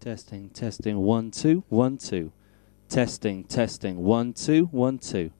Testing, testing, 1 2 1 2. Testing, testing, 1 2 1 2.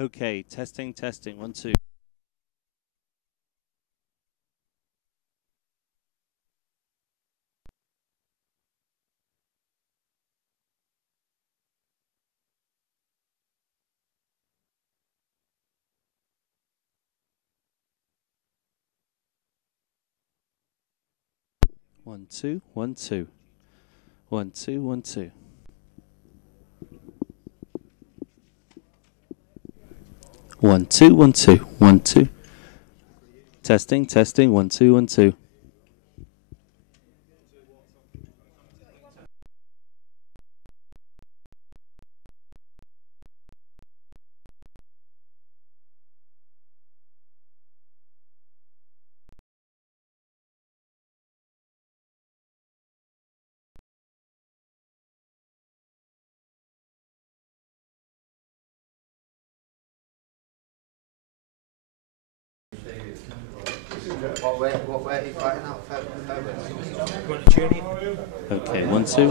Okay, testing, testing, 1, 2. One, two, 1, 2. 1, 2, 1, 2. 1, 2, 1, 2. 1, 2. Testing, testing, 1, 2, 1, 2. What way are you fighting out? Okay, 1, 2.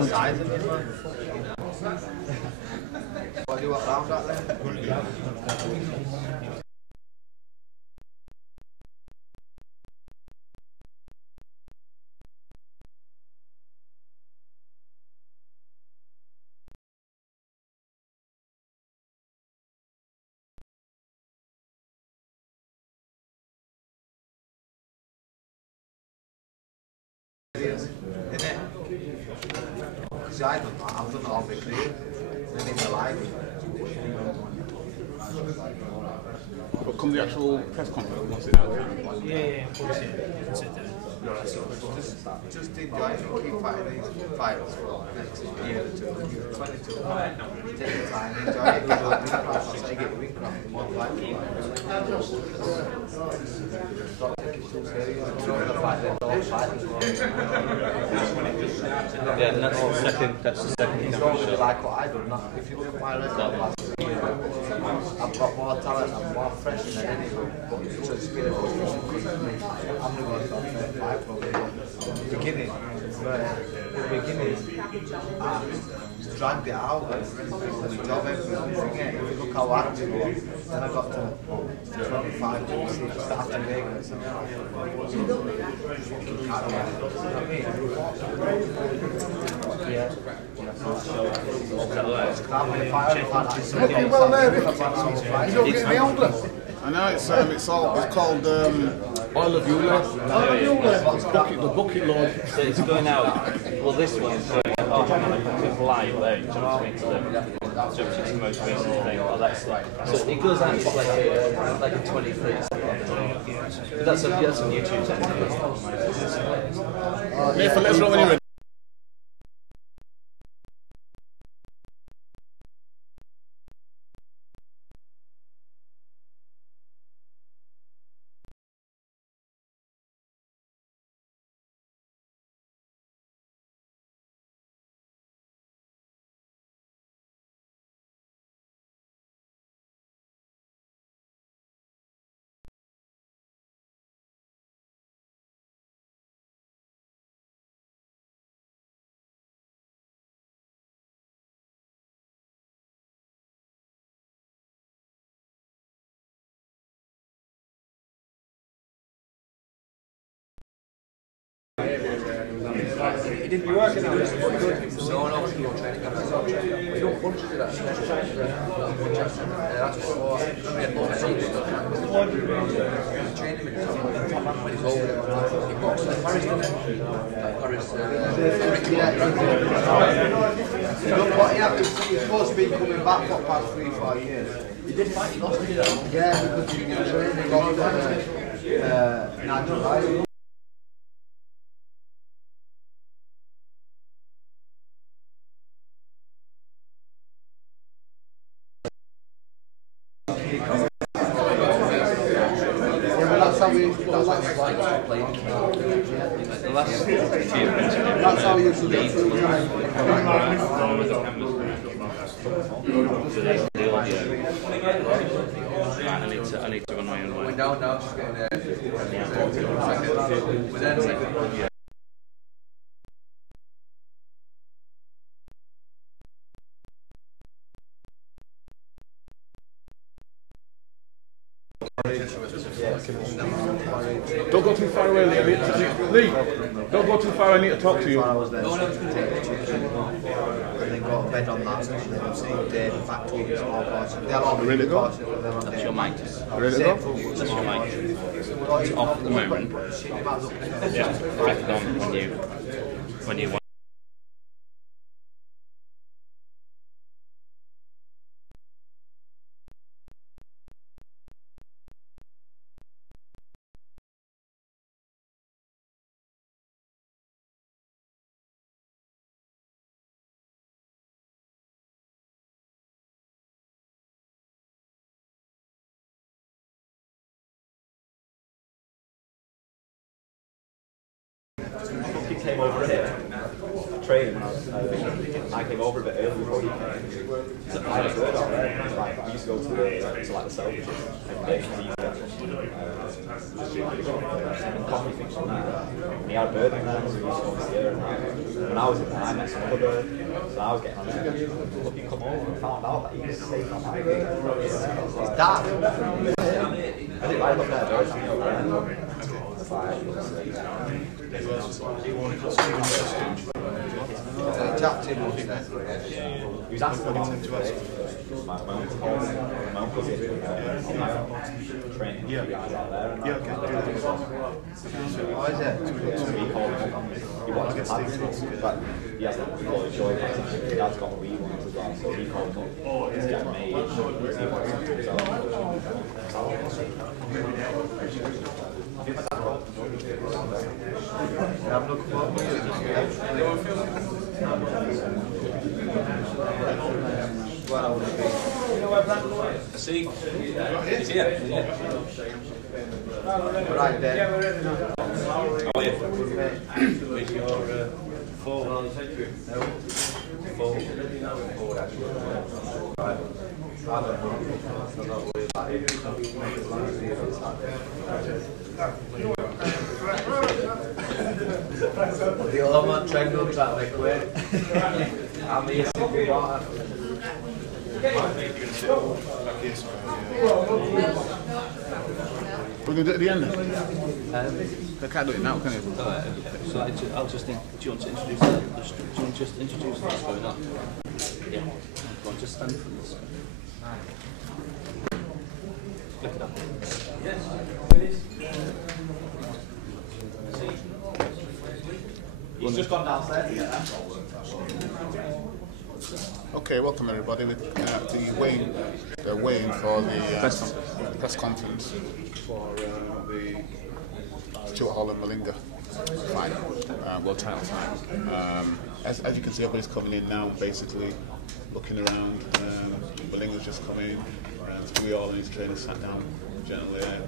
What do you want round at then? Isn't it? Because I've done that, I've done it all my career. And in my life. But come the actual press conference, what's it now? Yeah, of course, Just enjoy it and keep fighting these fights for the next year or two. 22. Take your time, enjoy it, get that win craft. That's how you get your win craft. More fight. Stop taking it too serious. Enjoy the fight, then don't fight as well. Yeah, and that's the second. That's the second. It's not really like what I've done. If you look at my record last year, I've got more talent, I'm more fresh than anyone. But it's just been a frustration because I'm going to go to 35 probably. Beginning, the beginning, I dragged it out and the job everything. If you look how active I was, then I got to 25, 26, after Vegas. Looking well there, Vicky. He's not getting any older. I know it's called I Love You Love. The bucket lord. So it's going out. Well, this one's going out. Oh, hang on, it's live there. Do you know what I mean? So it's the most recent thing. Oh, that's like. So it goes out to like a 23 second. But that's on YouTube. Nathan, let us know when you're ready. You're working out this good. No, you're training. You don't punch it, that's that's what training when he's older. He boxes Paris, he's supposed to be coming back for the past 3-4 years. He did fight, he lost it. Yeah, because he was training on Nigel. That's how you should get through. I need to run my own way. We're down now, she's getting there. Don't go too far away, Lee. Don't go too far. I need to talk to you. I was there, and then got a bed on that, and then I've seen Dave back to the small portion. They're all ready to go? That's your mic. Ready to go? That's your mic. It's off at the moment. Just flick it on when you want. He came over here training when I came over a bit early before he came. So I had a bird out there. Like, we used to go to the selvages every day. Coffee things from there. And he had a bird in there, so we used to go to the air. And when I was in there, I met some other bird. So I was getting on there. Look, he come over and found out that he was staying on my gate. His dad. I didn't like looking at birds. He was asking about him to ask my uncle's in training guys out there. Why is it? He wanted to get tagged, but he has that really joy. His dad's got wee ones as well, so he called up to get made. He wants to do See? He's here. Right there. How are you? With your four. The other man trying to track like quick. I'm the We're going to do it at the end then? They can't do it now, can they? So I'll just think, do you want to introduce that? Do you want to just introduce what's going on? Yeah. Go on, just stand from this. Look it up. Yes. He's just gone downstairs to get that. Okay, welcome everybody. The weighing for the press conference for the Stuart Malinga fight, world title fight. As you can see, everybody's coming in now, basically looking around. Malinga's just come in, we all in his trainer sat down gently, and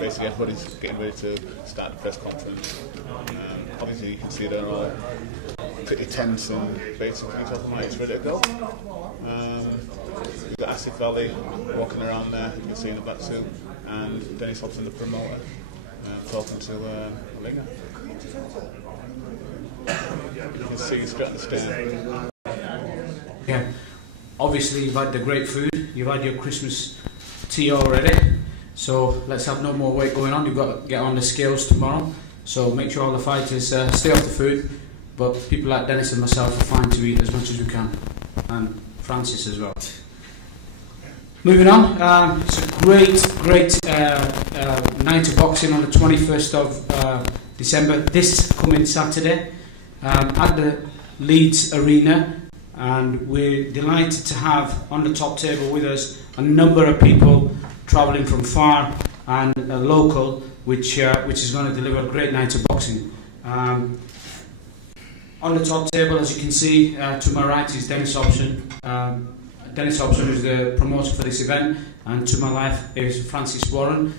basically everybody's getting ready to start the press conference. Obviously, you can see they're all pretty tense and basically talking like it's ready to go. We've got Asif Valley walking around there, you can see in the black suit, and Dennis Hobson, the promoter, talking to Malinga. You can see he's got the stage. Yeah, obviously you've had the great food, you've had your Christmas tea already, so let's have no more weight going on. You've got to get on the scales tomorrow, so make sure all the fighters stay off the food. But people like Dennis and myself are fine to eat as much as we can, and Francis as well. Moving on, it's a great night of boxing on the 21st of December, this coming Saturday, at the Leeds Arena, and we're delighted to have on the top table with us a number of people travelling from far and local, which is going to deliver a great night of boxing. On the top table, as you can see, to my right is Dennis Hobson. Dennis Hobson is the promoter for this event, and to my left is Francis Warren.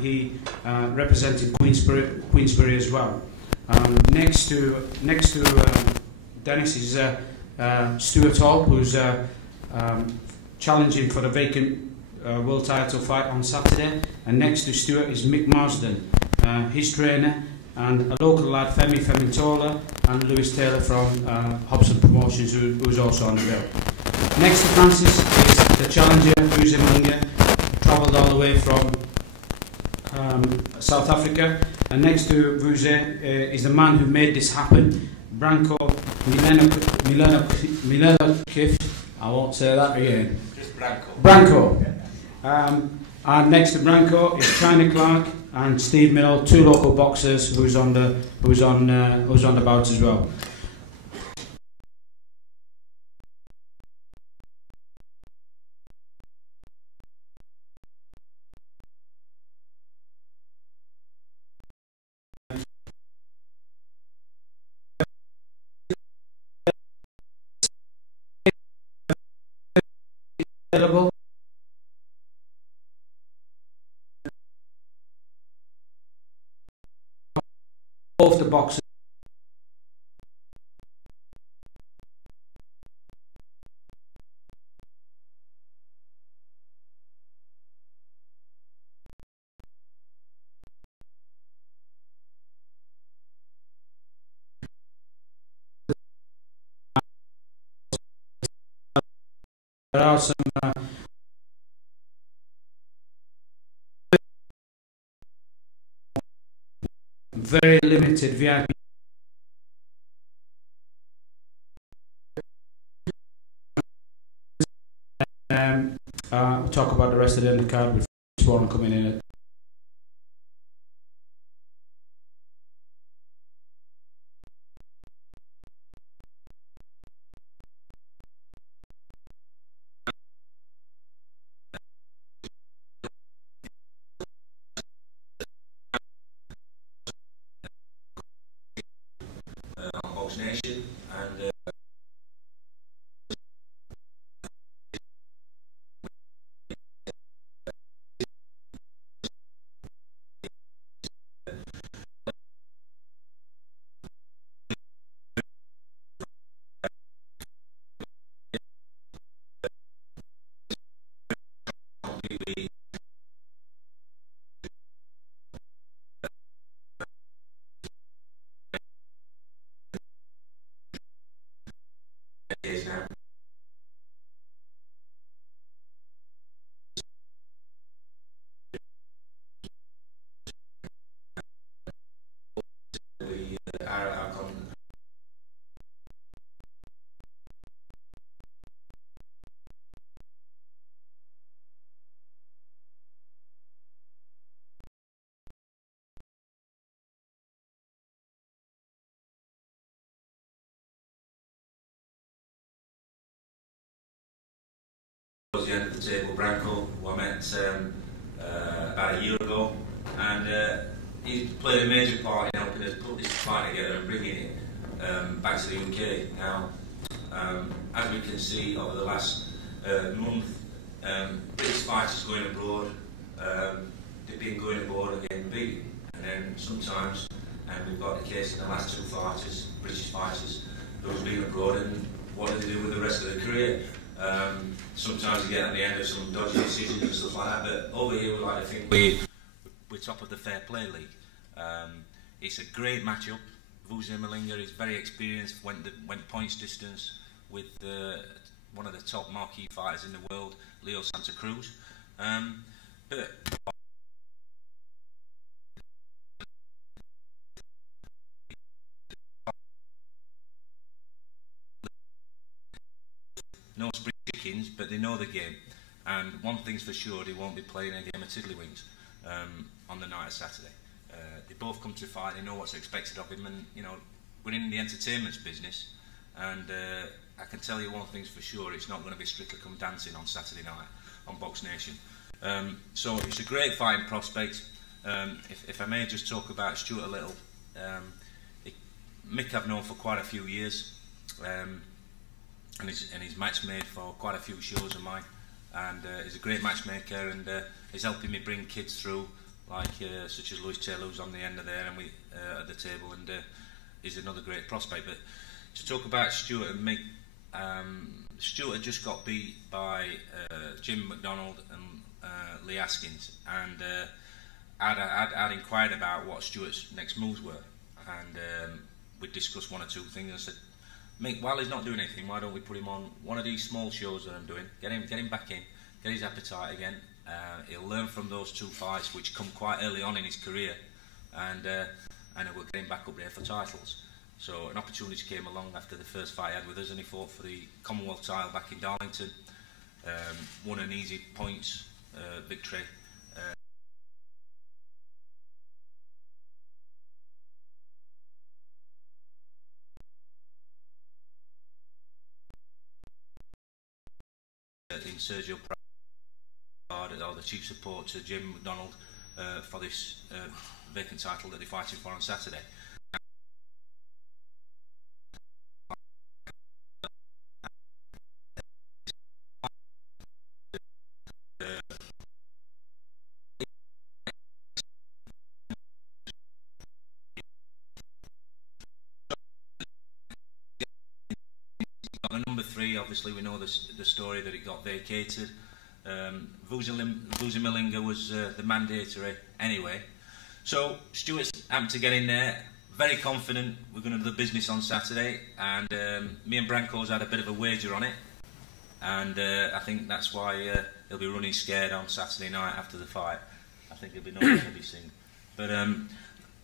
He represented Queensbury as well. Next to Dennis is Stuart, who's challenging for the vacant world title fight on Saturday. And next to Stuart is Mick Marsden, his trainer, and a local lad, Femi Femintola, and Lewis Taylor from Hobson Promotions, who's also on the bill. Next to Francis is the challenger, Vusi Malinga, travelled all the way from South Africa. And next to Vusi is the man who made this happen, Branko Milenkovic. I won't say that again. Just Branko. Branko. And next to Branko is China Clark and Steve Mill, two local boxers who's on the bout as well. Available. Both the boxes. There are some very limited VIP. We'll talk about the rest of the undercard with this one coming in. On Box Nation, and completely is now. We are towards the end of the table, Branko, who I met about a year ago, and he's played a major part in helping us put this fight together and bringing it back to the UK. Now, as we can see over the last month, British fighters going abroad, they've been going abroad and getting big, and then sometimes, and we've got the case in the last two fighters, British fighters, who've been abroad, and what do they do with the rest of their career? Sometimes you get at the end of some dodgy decisions and stuff like that, but over here we like to think we're top of the fair play league. It's a great matchup. Vusi Malinga is very experienced, went points distance with one of the top marquee fighters in the world, Leo Santa Cruz. But no spring chickens, but they know the game. And one thing's for sure, they won't be playing a game of tiddlywinks on the night of Saturday. They both come to fight, they know what's expected of him, and you know, we're in the entertainment business, and I can tell you one thing's for sure, it's not going to be strictly come dancing on Saturday night on Box Nation. So it's a great fighting prospect. If I may just talk about Stuart a little, Mick I've known for quite a few years, and he's match made for quite a few shows of mine, and he's a great matchmaker, and he's helping me bring kids through, like such as Louis Taylor, who's on the end of there, and we at the table, and he's another great prospect. But to talk about Stuart and Mick, Stuart had just got beat by Jim McDonald and Lee Askins, and I'd inquired about what Stuart's next moves were, and we discussed one or two things, and I said, Mick, while he's not doing anything, why don't we put him on one of these small shows that I'm doing, get him back in, get his appetite again, He'll learn from those 2 fights, which come quite early on in his career, and we're getting back up there for titles. So an opportunity came along after the first fight he had with us, and he fought for the Commonwealth title back in Darlington. Won an easy points victory. In Sergio Prado, or the chief support to Jim McDonald for this vacant title that they're fighting for on Saturday. The number 3, obviously we know the story that it got vacated. Vusi Malinga was the mandatory anyway. So Stuart's amped to get in there, very confident we're going to do the business on Saturday, and me and Branko's had a bit of a wager on it, and I think that's why he'll be running scared on Saturday night after the fight. I think he'll be nowhere to be seen. But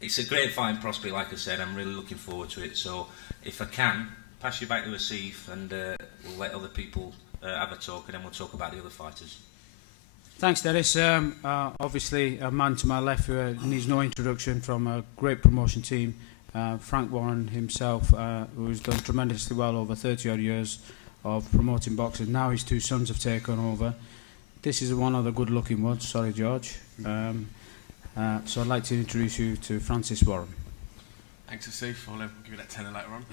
it's a great fighting prospect, like I said. I'm really looking forward to it. So if I can, pass you back to Asif, and we'll let other people have a talk, and then we'll talk about the other fighters. Thanks, Dennis. Obviously, a man to my left who needs no introduction, from a great promotion team, Frank Warren himself, who's done tremendously well over 30-odd years of promoting boxing. Now his 2 sons have taken over. This is one of the good-looking ones. Sorry, George. So I'd like to introduce you to Francis Warren. Thanks, Asif. I'll give you that tenner later on.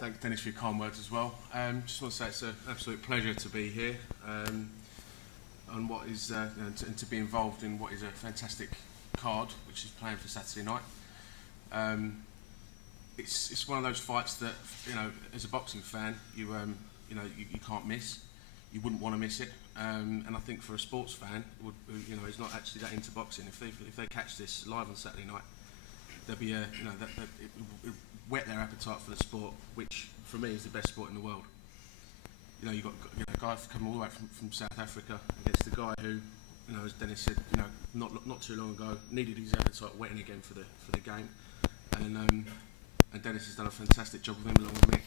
Thank Dennis for your kind words as well. Just want to say it's an absolute pleasure to be here, on what is and to be involved in what is a fantastic card, which is playing for Saturday night. It's one of those fights that, you know, as a boxing fan, you can't miss. You wouldn't want to miss it, and I think for a sports fan, who is not actually that into boxing, if they catch this live on Saturday night, they'll be it whet their appetite for the sport, which for me is the best sport in the world. You know, you've got a guy coming all the way from South Africa against the guy who, as Dennis said, not too long ago, needed his appetite whetting again for the game, and Dennis has done a fantastic job with him along with me,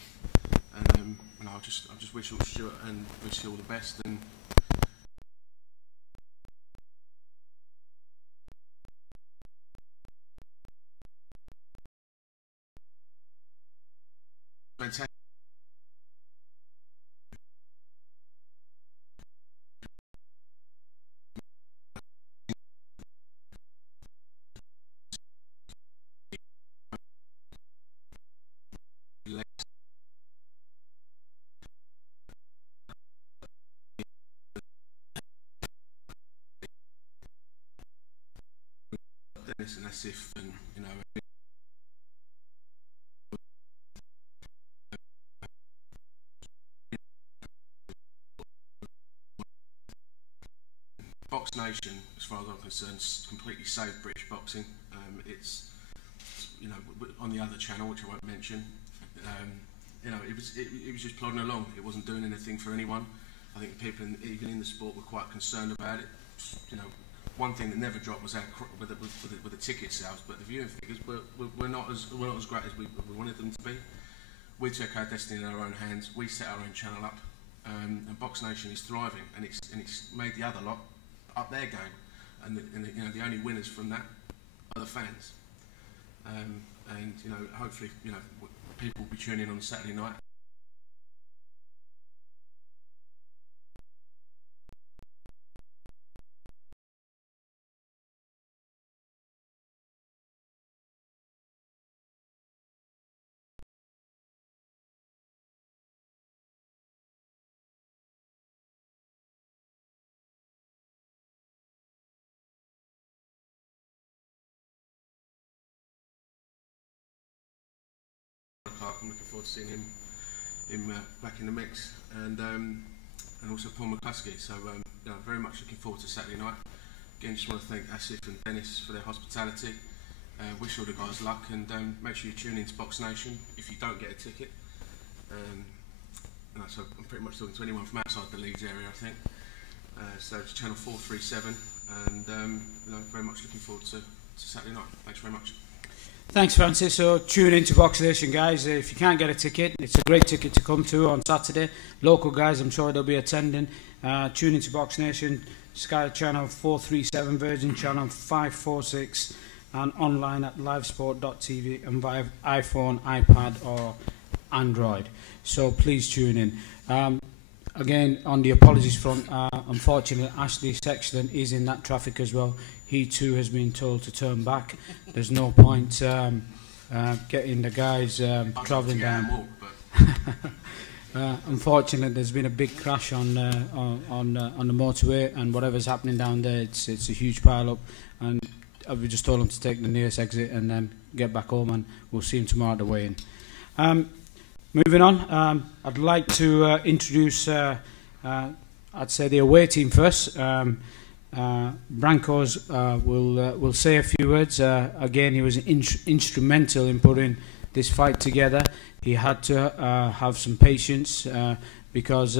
and I just wish all Stuart and wish you all the best, and fantastic. Dennis and Asif, and Box Nation, as far as I'm concerned, completely saved British boxing. It's on the other channel, which I won't mention. It was just plodding along. It wasn't doing anything for anyone. I think people even in the sport were quite concerned about it. One thing that never dropped was with the ticket sales, but the viewing figures were not as great as we wanted them to be. We took our destiny in our own hands. We set our own channel up, and Box Nation is thriving, and it's made the other lot up their game, and the only winners from that are the fans. And hopefully people will be tuning in on Saturday night. I'm looking forward to seeing him back in the mix, and also Paul McCluskey. So very much looking forward to Saturday night. Again, just want to thank Asif and Dennis for their hospitality. Wish all the guys luck, and make sure you tune into Box Nation if you don't get a ticket. So I'm pretty much talking to anyone from outside the Leeds area, I think. So it's channel 437, and you know, very much looking forward to Saturday night. Thanks very much. Thanks, Francis. So tune into Box Nation, guys. If you can't get a ticket, it's a great ticket to come to on Saturday. Local guys, I'm sure they'll be attending. Tune into Box Nation, Sky Channel 437, Virgin Channel 546, and online at livesport.tv and via iPhone, iPad or Android. So please tune in. Again, on the apologies front, unfortunately, Ashley Sexton is in that traffic as well. He too has been told to turn back. There's no point getting the guys travelling down. Unfortunately, there's been a big crash on the motorway, and whatever's happening down there, it's a huge pile up. And we just told him to take the nearest exit and then get back home, and we'll see him tomorrow at the weigh-in. Moving on, I'd like to introduce, I'd say, the away team first. Brancos will say a few words. Again, he was instrumental in putting this fight together. He had to have some patience because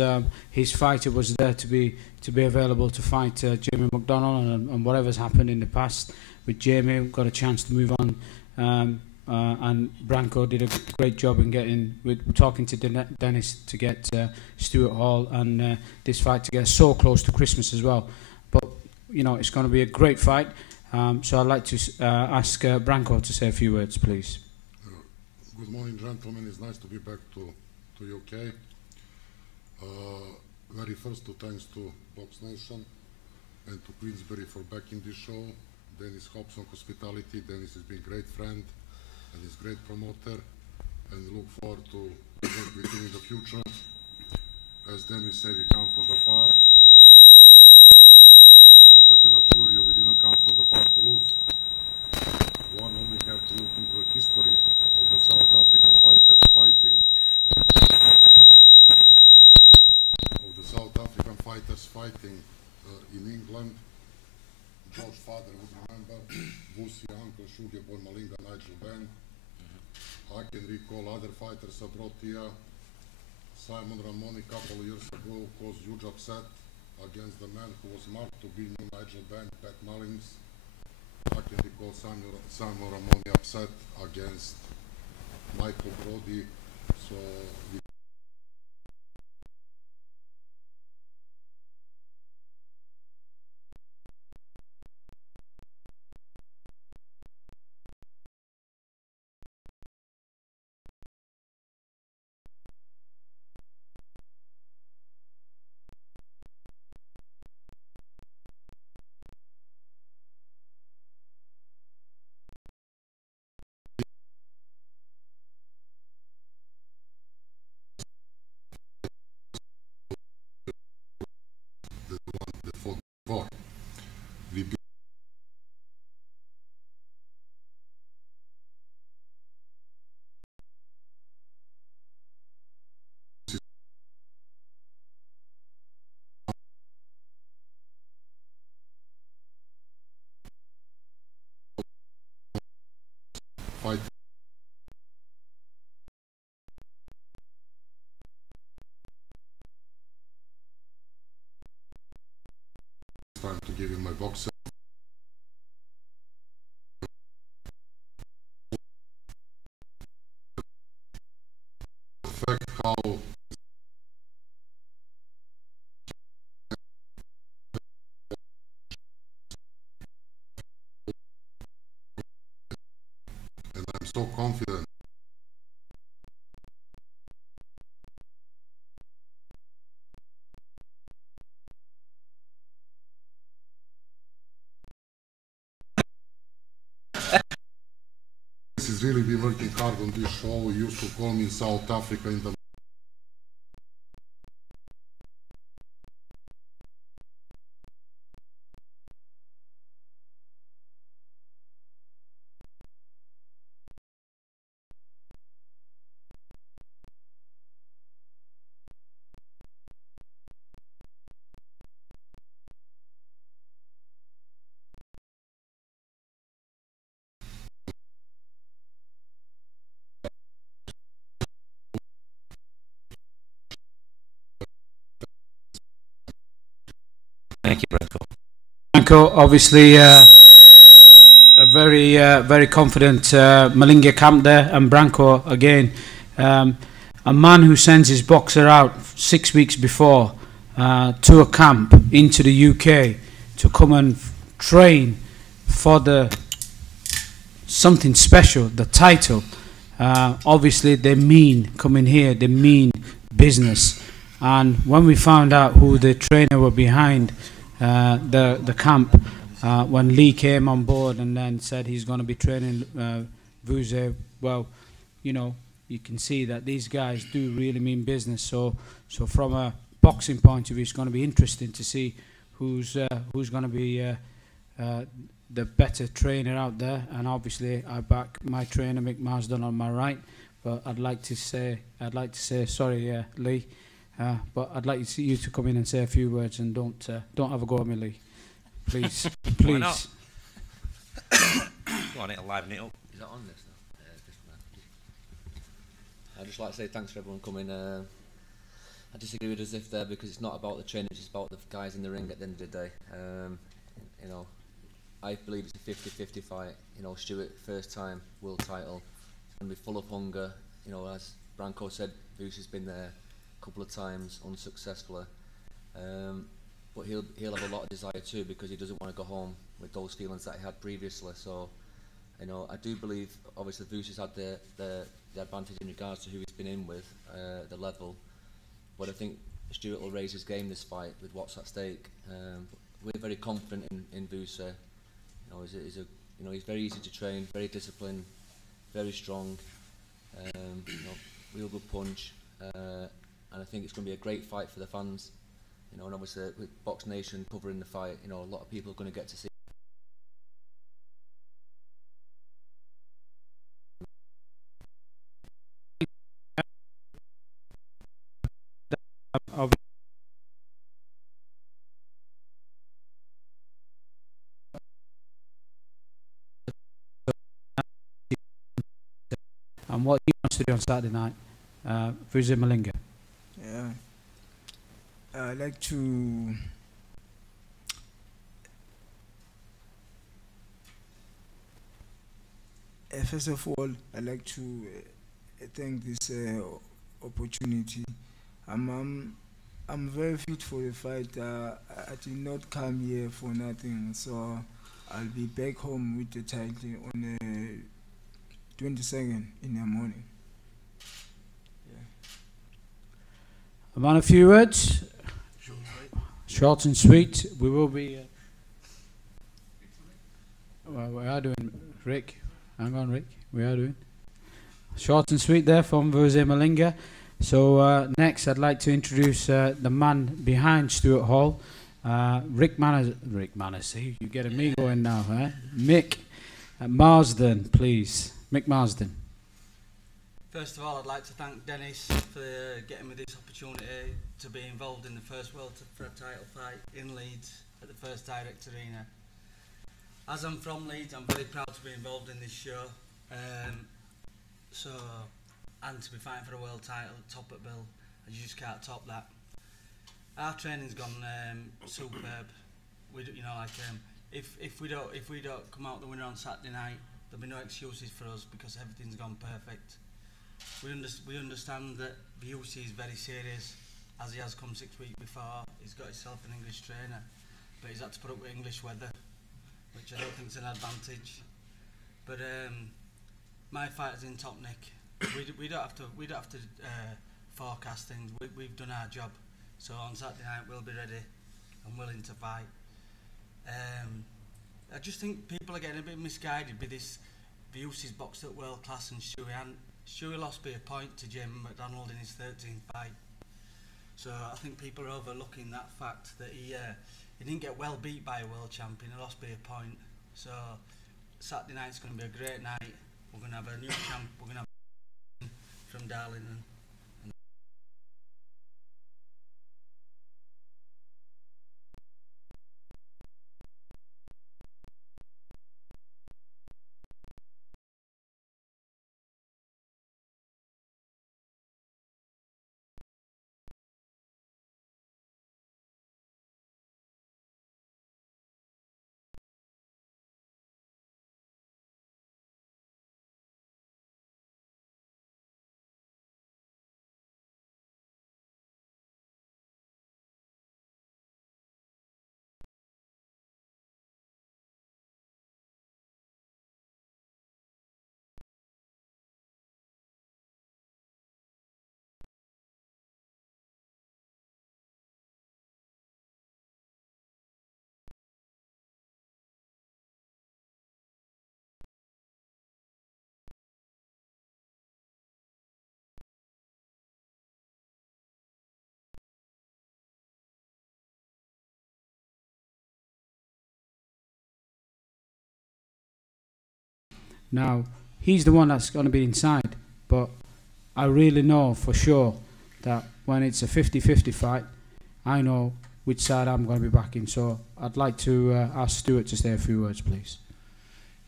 his fighter was there to be available to fight Jamie McDonnell, and whatever's happened in the past with Jamie, got a chance to move on. And Branco did a great job in talking to Dennis to get Stuart Hall and this fight to get so close to Christmas as well. But you know, it's going to be a great fight. So I'd like to ask Branco to say a few words, please. Good morning, gentlemen. It's nice to be back to UK. Very first, thanks to Box Nation and to Queensberry for backing this show. Dennis Hobson Hospitality. Dennis has been a great friend and is a great promoter, and we look forward to work with him in the future. As Dennis said, we come from the far, but I can assure you we didn't come from the far to lose. One only have to look into the history of the South African fighters fighting. In England. George's father would remember, Vusi, uncle, Sugar Boy Malinga, Nigel Benn. I can recall other fighters I brought here. Simon Ramoni a couple of years ago caused huge upset against the man who was marked to be new Nigel Benn, Pat Mullins. I can recall Simon Ramoni upset against Michael Brody. So fight. It's time to give him my box set. The fact how and I'm so confident. He's really been working hard on this show. He used to call me in South Africa in the Thank you, Branko. Branko, obviously a very confident Malinga camp there, and Branko again, a man who sends his boxer out 6 weeks before to a camp into the UK to come and train for the something special, the title. Obviously they mean coming here, they mean business. And when we found out who the trainer were behind the camp, when Lee came on board and then said he's going to be training Vusi, well, you know, you can see that these guys do really mean business. So from a boxing point of view, it's going to be interesting to see who's going to be the better trainer out there. And obviously I back my trainer Mick Marsden on my right, but I'd like to say sorry, Lee, but I'd like you to come in and say a few words, and don't have a go at me, Lee, please. Please. Why not? Go on, it'll liven it up. Is that on this now? I'd just like to say thanks for everyone coming. I disagree with Azif there, because it's not about the training, it's about the guys in the ring at the end of the day. You know, I believe it's a 50-50 fight. You know, Stuart, first time world title, it's going to be full of hunger. You know, as Branko said, Vusi's been there a couple of times unsuccessfully, but he'll have a lot of desire too, because he doesn't want to go home with those feelings that he had previously. So, you know, I do believe obviously Vusi's had the advantage in regards to who he's been in with, the level. But I think Stuart will raise his game this fight with what's at stake. We're very confident in Vusi. You know, he's very easy to train, very disciplined, very strong. You know, real good punch, and I think it's going to be a great fight for the fans. You know, and obviously with Box Nation covering the fight, you know, a lot of people are going to get to see. And what he wants to do on Saturday night, Vusi Malinga. Yeah, I'd like to first of all, I'd like to thank this opportunity. I'm very fit for the fight. I did not come here for nothing, so I'll be back home with the title on the 22nd in the morning. A man, a few words. Short and sweet. We will be. Well, we are doing, Rick. Hang on, Rick. We are doing short and sweet there from Vusi Malinga. So next, I'd like to introduce the man behind Stuart Hall, Rick Manners. Rick Manners. See, you're getting me going now, huh? Mick Marsden, please. Mick Marsden. First of all, I'd like to thank Dennis for getting me this opportunity to be involved in the first World title fight in Leeds at the First Direct Arena. As I'm from Leeds, I'm very proud to be involved in this show. And to be fighting for a world title, top at bill, and you just can't top that. Our training's gone superb. If we don't come out the winner on Saturday night, there'll be no excuses for us, because everything's gone perfect. We understand that Vusi is very serious, as he has come 6 weeks before. He's got himself an English trainer, but he's had to put up with English weather, which I don't think is an advantage. But my fight is in top nick. We don't have to forecast things. We've done our job. So on Saturday night we'll be ready and willing to fight. I just think people are getting a bit misguided with this. Vusi's boxed at world class and Stewie lost by a point to Jim McDonald in his 13th fight. So I think people are overlooking that fact that he didn't get well beat by a world champion. He lost by a point. So Saturday night's going to be a great night. We're going to have a new champ. We're going to have from Darlington. Now, he's the one that's going to be inside, but I really know for sure that when it's a 50-50 fight, I know which side I'm going to be backing. So I'd like to ask Stuart to say a few words, please.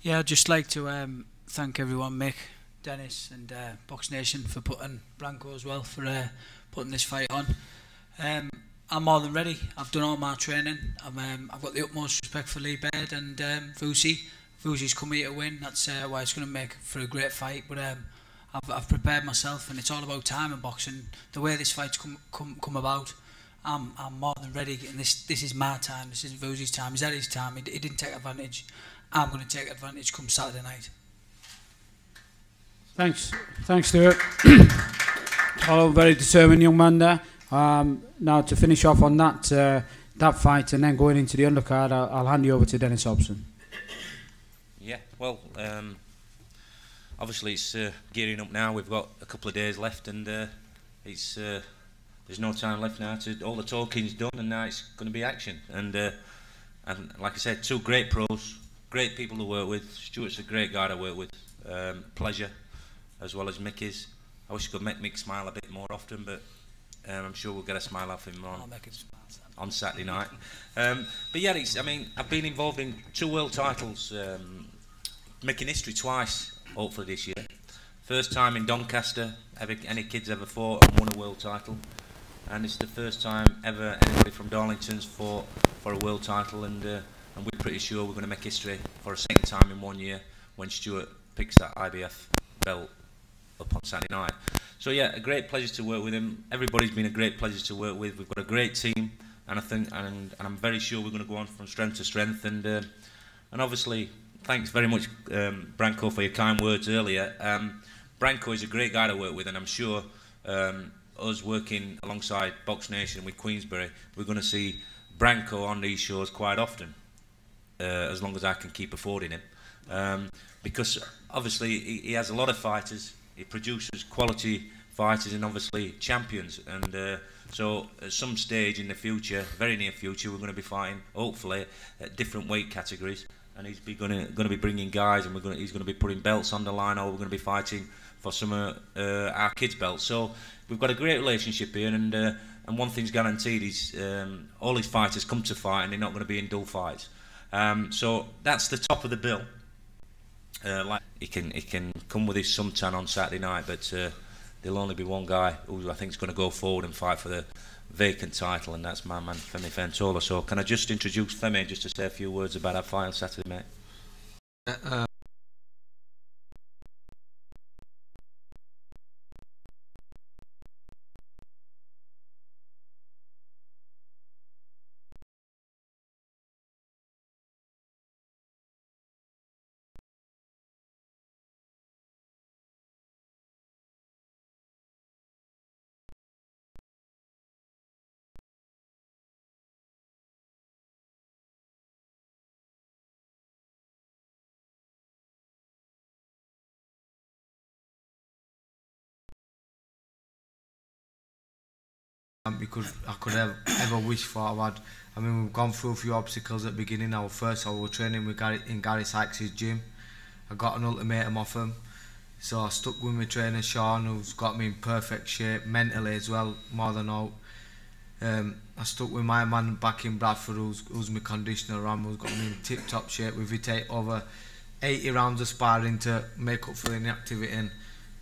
Yeah, I'd just like to thank everyone, Mick, Dennis and Box Nation for putting Branko as well, for putting this fight on. I'm more than ready. I've done all my training. I've got the utmost respect for Lee Baird and Vusi. Vusi's come here to win. That's why it's going to make for a great fight. But I've prepared myself, and it's all about time in boxing. The way this fight's come about, I'm more than ready. And this is my time. This isn't Vusi's time. He's at his time. He didn't take advantage. I'm going to take advantage come Saturday night. Thanks, Stuart. Oh, very determined young man there. Now to finish off on that fight and then going into the undercard, I'll hand you over to Dennis Hobson. Yeah, well, obviously it's gearing up now. We've got a couple of days left, and there's no time left now. All the talking's done, and now it's going to be action. And like I said, two great pros, great people to work with. Stuart's a great guy to work with. Pleasure, as well as Mick is. I wish I could make Mick smile a bit more often, but I'm sure we'll get a smile off him on Saturday night. But yeah, I mean, I've been involved in 2 world titles, making history twice, hopefully this year. First time in Doncaster, any kids ever fought and won a world title. And it's the first time ever anybody from Darlington's fought for a world title, and we're pretty sure we're going to make history for a second time in 1 year when Stuart picks that IBF belt up on Saturday night. So yeah, a great pleasure to work with him. Everybody's been a great pleasure to work with. We've got a great team, and I think, and I'm very sure we're going to go on from strength to strength. And obviously, thanks very much, Branko, for your kind words earlier. Branko is a great guy to work with, and I'm sure us working alongside Box Nation with Queensberry, we're going to see Branko on these shows quite often, as long as I can keep affording him. Because obviously he has a lot of fighters. He produces quality fighters and obviously champions, and so at some stage in the future, very near future, we're going to be fighting, hopefully, at different weight categories, and he's going to be bringing guys, and he's going to be putting belts on the line, or we're going to be fighting for some of our kids' belts. So we've got a great relationship here, and one thing's guaranteed: is all his fighters come to fight, and they're not going to be in dull fights. So that's the top of the bill. Like he can come with his suntan on Saturday night, but there'll only be one guy who I think is going to go forward and fight for the vacant title, and that's my man Femi Fentola. So can I just introduce Femi just to say a few words about our fight on Saturday, mate? I could ever wish for. I mean, we've gone through a few obstacles at the beginning. I was training with in Gary Sykes' gym. I got an ultimatum off him, so I stuck with my trainer Sean, who's got me in perfect shape mentally as well, more than all. I stuck with my man back in Bradford, who's my conditioner, who's got me in tip-top shape. We've take over 80 rounds of sparring to make up for the inactivity. And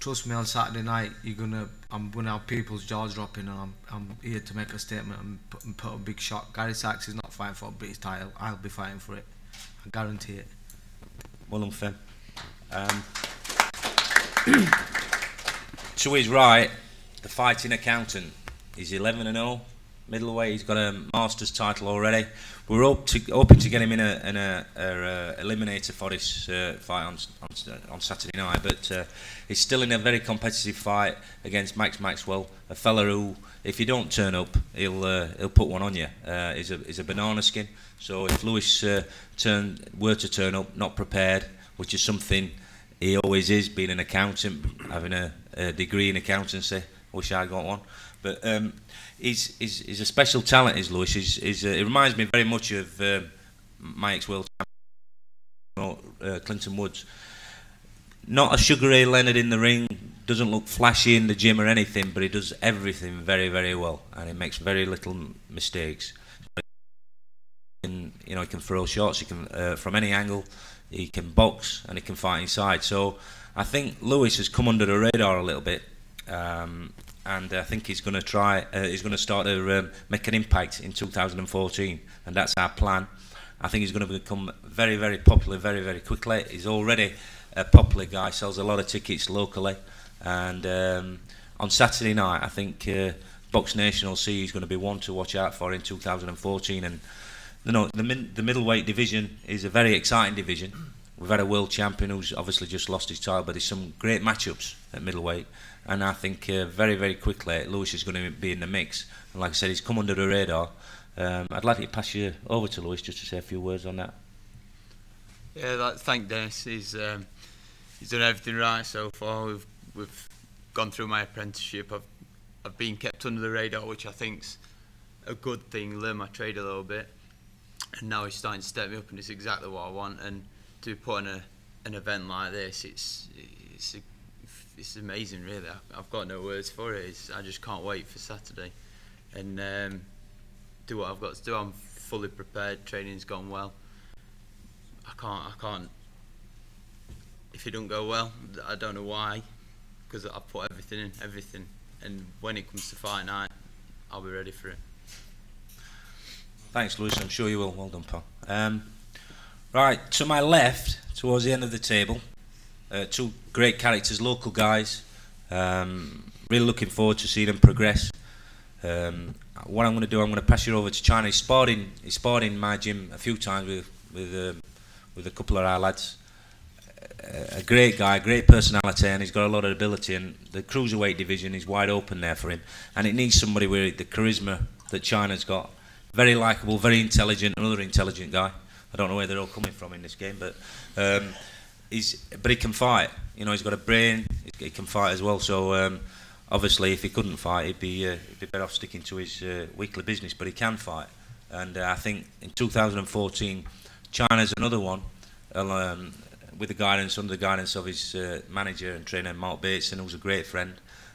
trust me, on Saturday night, I'm gonna have people's jaws dropping, and I'm here to make a statement and put a big shot. Gary Sykes is not fighting for a British title. I'll be fighting for it. I guarantee it. Well done, Fem. To his right, the fighting accountant. He's 11-0, middleweight. He's got a Masters title already. We're hoping to get him in a eliminator for this fight on Saturday night, but he's still in a very competitive fight against Max Maxwell, a fella who, if you don't turn up, he'll put one on you. He's a banana skin. So if Lewis were to turn up not prepared, which is something he always is, being an accountant, having a degree in accountancy. Wish I got one, but he's a special talent. Is Lewis? It reminds me very much of my ex-world champion, Clinton Woods. not a Sugar Ray Leonard in the ring, doesn't look flashy in the gym or anything, but he does everything very, very well, and he makes very little mistakes. You know, he can throw shots, he can from any angle, he can box, and he can fight inside. So I think Lewis has come under the radar a little bit, and I think he's going to try. He's going to start to make an impact in 2014, and that's our plan. I think he's going to become very, very popular very, very quickly. He's already a popular guy, sells a lot of tickets locally, and on Saturday night I think Box Nation will see he's going to be one to watch out for in 2014. And you know, the middleweight division is a very exciting division. We've had a world champion who's obviously just lost his title, but there's some great matchups at middleweight, and I think very, very quickly Lewis is going to be in the mix. And like I said, he's come under the radar. I'd like to pass you over to Lewis just to say a few words on that. Yeah, thank Dennis. He's done everything right so far. We've gone through my apprenticeship. I've been kept under the radar, which I think's a good thing. Learn my trade a little bit, and now he's starting to step me up, and it's exactly what I want. And to put on an event like this, it's amazing, really. I've got no words for it. I just can't wait for Saturday, and do what I've got to do. I'm fully prepared. Training's gone well. I can't. If it don't go well, I don't know why, because I've put everything in, everything. And when it comes to fight night, I'll be ready for it. Thanks, Lewis. I'm sure you will. Well done, pal. Right, to my left, towards the end of the table, two great characters, local guys. Really looking forward to seeing them progress. What I'm going to do, I'm going to pass you over to China. He's sparred in my gym a few times with a couple of our lads. A great guy, great personality, and he's got a lot of ability. And the cruiserweight division is wide open there for him. And it needs somebody with the charisma that China's got. Very likeable, very intelligent, another intelligent guy. I don't know where they're all coming from in this game, but he can fight. You know, he's got a brain. He can fight as well. So obviously, if he couldn't fight, he'd be better off sticking to his weekly business. But he can fight, and I think in 2014, China's another one. With the guidance, under the guidance of his manager and trainer, Mark Bateson, who's a great friend,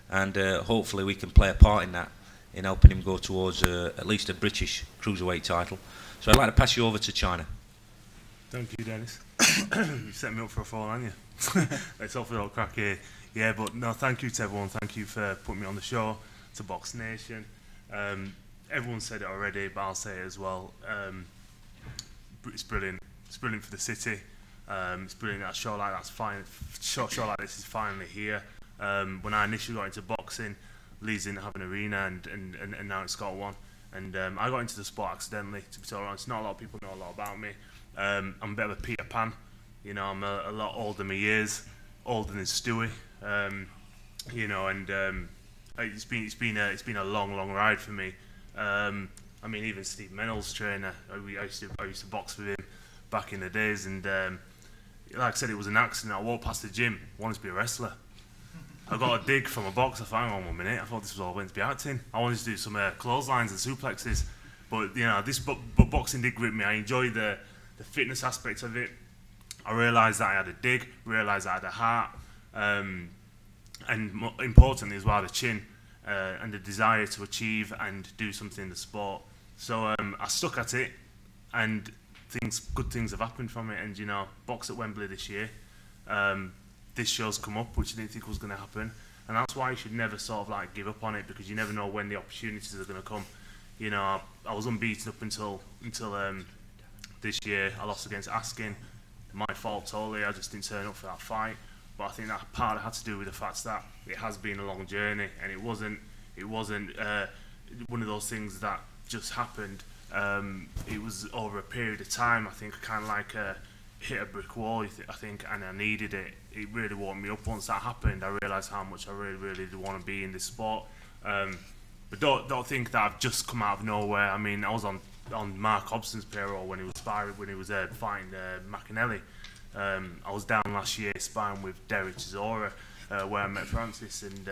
and hopefully we can play a part in that, in helping him go towards at least a British cruiserweight title. So I'd like to pass you over to China. Thank you, Dennis. You set me up for a fall, haven't you? Let's hopefully all crack here. Yeah, but no, thank you to everyone. Thank you for putting me on the show, to Box Nation. Everyone said it already, but I'll say it as well. It's brilliant. It's brilliant for the city. It's brilliant that a show like that's show like this is finally here. When I initially got into boxing, Leeds didn't have an arena, and now it's got one. And I got into the sport accidentally, to be totally honest. Not a lot of people know a lot about me. I'm a bit of a Peter Pan. You know, I'm a lot older than my years, older than Stuart. You know, and it's been a long ride for me. I mean, even Steve Mennell's trainer, I used to box with him back in the days, and like I said, it was an accident. I walked past the gym, wanted to be a wrestler. I got a dig from a boxer. I thought, hang on 1 minute, I thought this was all meant to be acting. I wanted to do some clotheslines and suplexes, but you know, but boxing did grip me. I enjoyed the fitness aspect of it. I realised that I had a dig, realised I had a heart, and more importantly as well, the chin and the desire to achieve and do something in the sport. So I stuck at it, and good things have happened from it. And you know, box at Wembley this year. This show's come up, which I didn't think was going to happen, and that's why you should never sort of like give up on it, because you never know when the opportunities are going to come. You know, I was unbeaten up until this year. I lost against Askin. My fault totally. I just didn't turn up for that fight. But I think that part had to do with the fact that it has been a long journey, and it wasn't one of those things that just happened. It was over a period of time. I think I kind of like hit a brick wall, I think, and I needed it. It really woke me up. Once that happened, I realised how much I really did want to be in this sport. But don't think that I've just come out of nowhere. I mean, I was on Mark Hobson's payroll when he was fighting McAnally. I was down last year sparring with Derek Chisora, where I met Francis and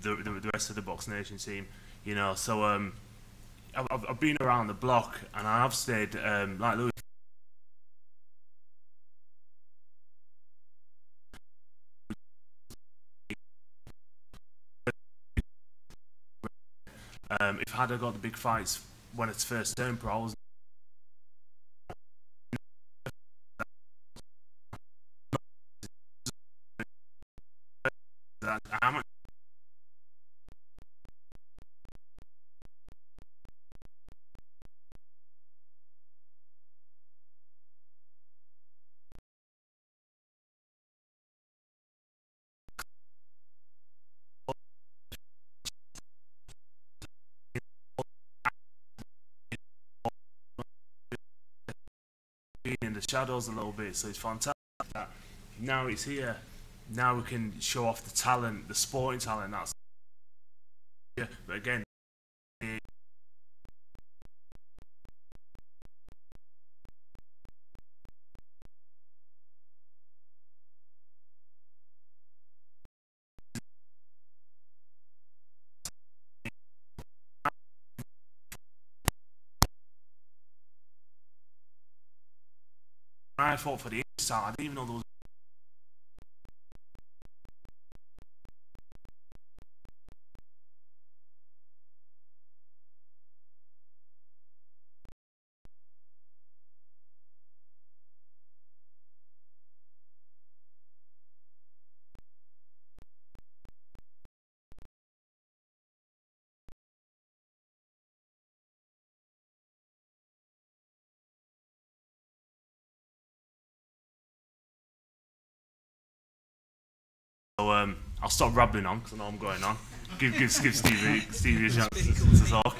the rest of the Box Nation team. You know, so I've been around the block, and I have stayed like Louis. if had I got the big fights when it's first turned pro, I was amateur. In the shadows a little bit, so it's fantastic that now it's here. Now we can show off the talent, the sporting talent. That's yeah, but again, I fought for the start. I didn't even know there was. So I'll stop rambling on because I know I'm going on. Give Stevie a chance to talk.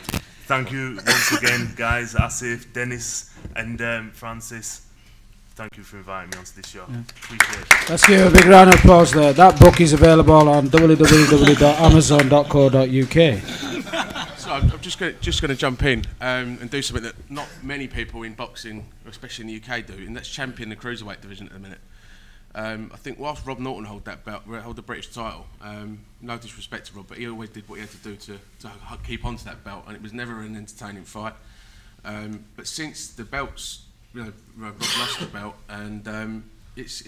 Thank you once again, guys, Asif, Dennis, and Francis. Thank you for inviting me onto this show. Yeah. Appreciate it. Let's give a big round of applause there. That book is available on www.amazon.co.uk. So I'm just going to jump in and do something that not many people in boxing, especially in the UK, do, and that's champion the cruiserweight division at the minute. I think whilst Rob Norton held that belt, held the British title, no disrespect to Rob, but he always did what he had to do to keep onto that belt, and it was never an entertaining fight. But since the belts, Rob lost the belt, and it's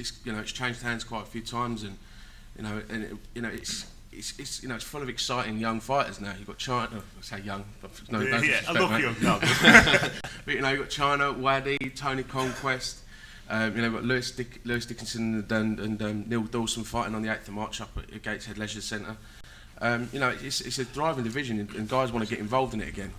changed hands quite a few times, and it's full of exciting young fighters now. You've got China, I say young, but no disrespect, I love young guys. But you've got China, Waddy, Tony Conquest. We've got Lewis Dickinson and Neil Dawson fighting on the 8th of March up at Gateshead Leisure Centre. It's a thriving division, and guys want to get involved in it again.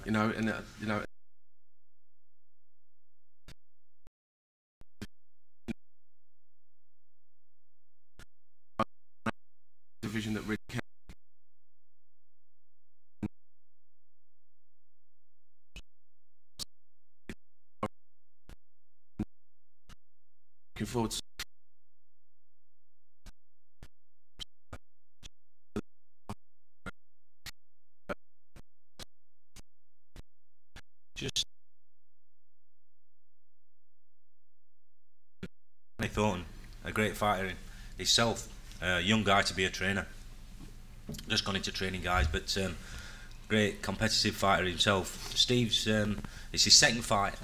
Division that really can. Looking forward to just Thornton, a great fighter himself, young guy to be a trainer, just gone into training guys, but great competitive fighter himself. Steve's it's his second fight.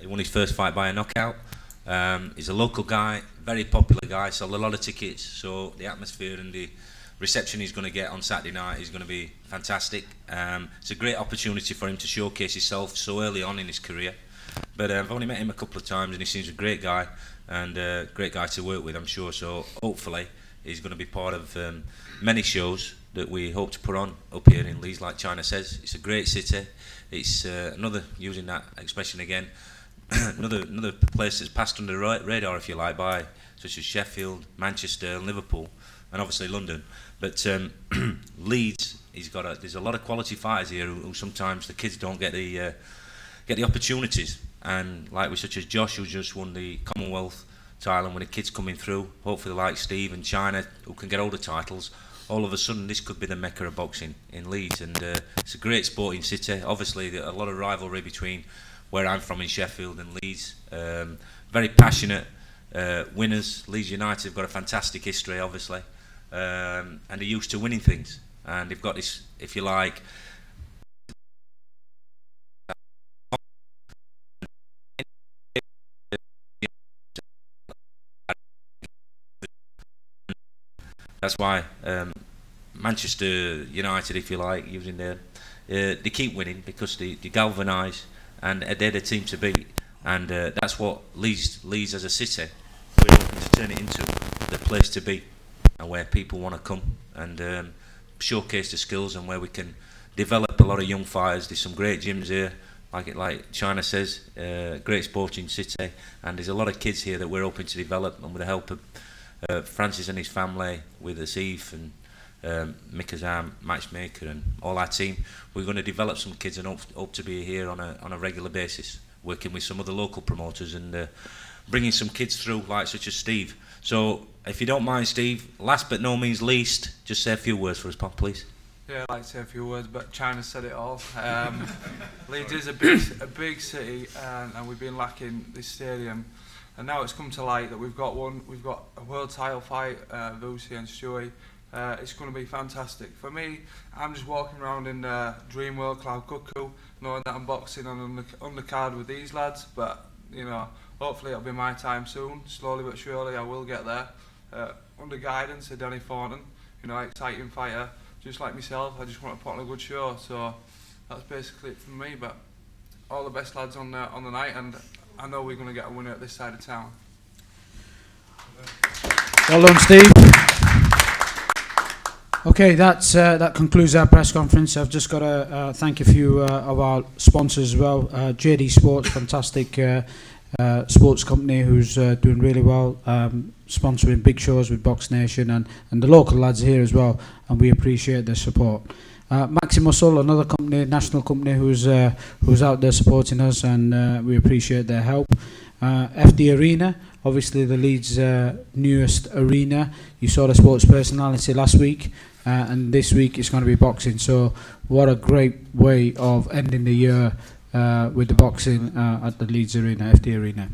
He won his first fight by a knockout. He's a local guy, very popular guy, sold a lot of tickets, so the atmosphere and the reception he's going to get on Saturday night is going to be fantastic. It's a great opportunity for him to showcase himself so early on in his career. But I've only met him a couple of times, and he seems a great guy, and a great guy to work with, I'm sure. So hopefully he's going to be part of many shows that we hope to put on up here in Leeds. Like China says, it's a great city. It's another, using that expression again, another place that's passed under the radar, if you like, by such as Sheffield, Manchester, Liverpool, and obviously London. But Leeds, there's a lot of quality fighters here who sometimes the kids don't get the opportunities. And like with such as Josh, who just won the Commonwealth title, and when the kids coming through, hopefully like Steve and China, who can get all the titles, all of a sudden this could be the mecca of boxing in Leeds. And it's a great sporting city. Obviously a lot of rivalry between where I'm from in Sheffield and Leeds. Very passionate winners. Leeds United have got a fantastic history, obviously, and they're used to winning things. And they've got this, if you like, that's why Manchester United, if you like, using their they keep winning because they galvanise, and they're the team to beat. And that's what Leeds as a city, we're hoping to turn it into the place to be, and where people want to come and showcase the skills, and where we can develop a lot of young fighters. There's some great gyms here, like China says, great sporting city, and there's a lot of kids here that we're hoping to develop, and with the help of Francis and his family, with Asif and Mick as our matchmaker and all our team, we're going to develop some kids and hope to be here on a regular basis, working with some other local promoters and bringing some kids through, like such as Steve. So if you don't mind, Steve, last but no means least, just say a few words for us, Pop, please. Yeah, I'd like to say a few words, but China said it all. Leeds is a big city, and we've been lacking this stadium. And now it's come to light that we've got a world title fight, Vusi and Stuart. It's going to be fantastic. For me, I'm just walking around in dream world, cloud cuckoo, knowing that I'm boxing on the undercard with these lads. But you know, hopefully it'll be my time soon. Slowly but surely, I will get there. Under guidance of Danny Thornton, you know, exciting fighter, just like myself. I just want to put on a good show. So that's basically it from me. But all the best lads on the night, and I know we're going to get a winner at this side of town. Well done, Steve. Okay, that concludes our press conference. I've just got to thank a few of our sponsors as well. JD Sports, fantastic sports company who's doing really well, sponsoring big shows with Box Nation, and the local lads here as well, and we appreciate their support. Maxi Muscle, another company, national company, who's out there supporting us, and we appreciate their help. FD Arena, obviously the Leeds' newest arena. You saw the sports personality last week, and this week it's going to be boxing. So what a great way of ending the year with the boxing at the Leeds Arena, FD Arena.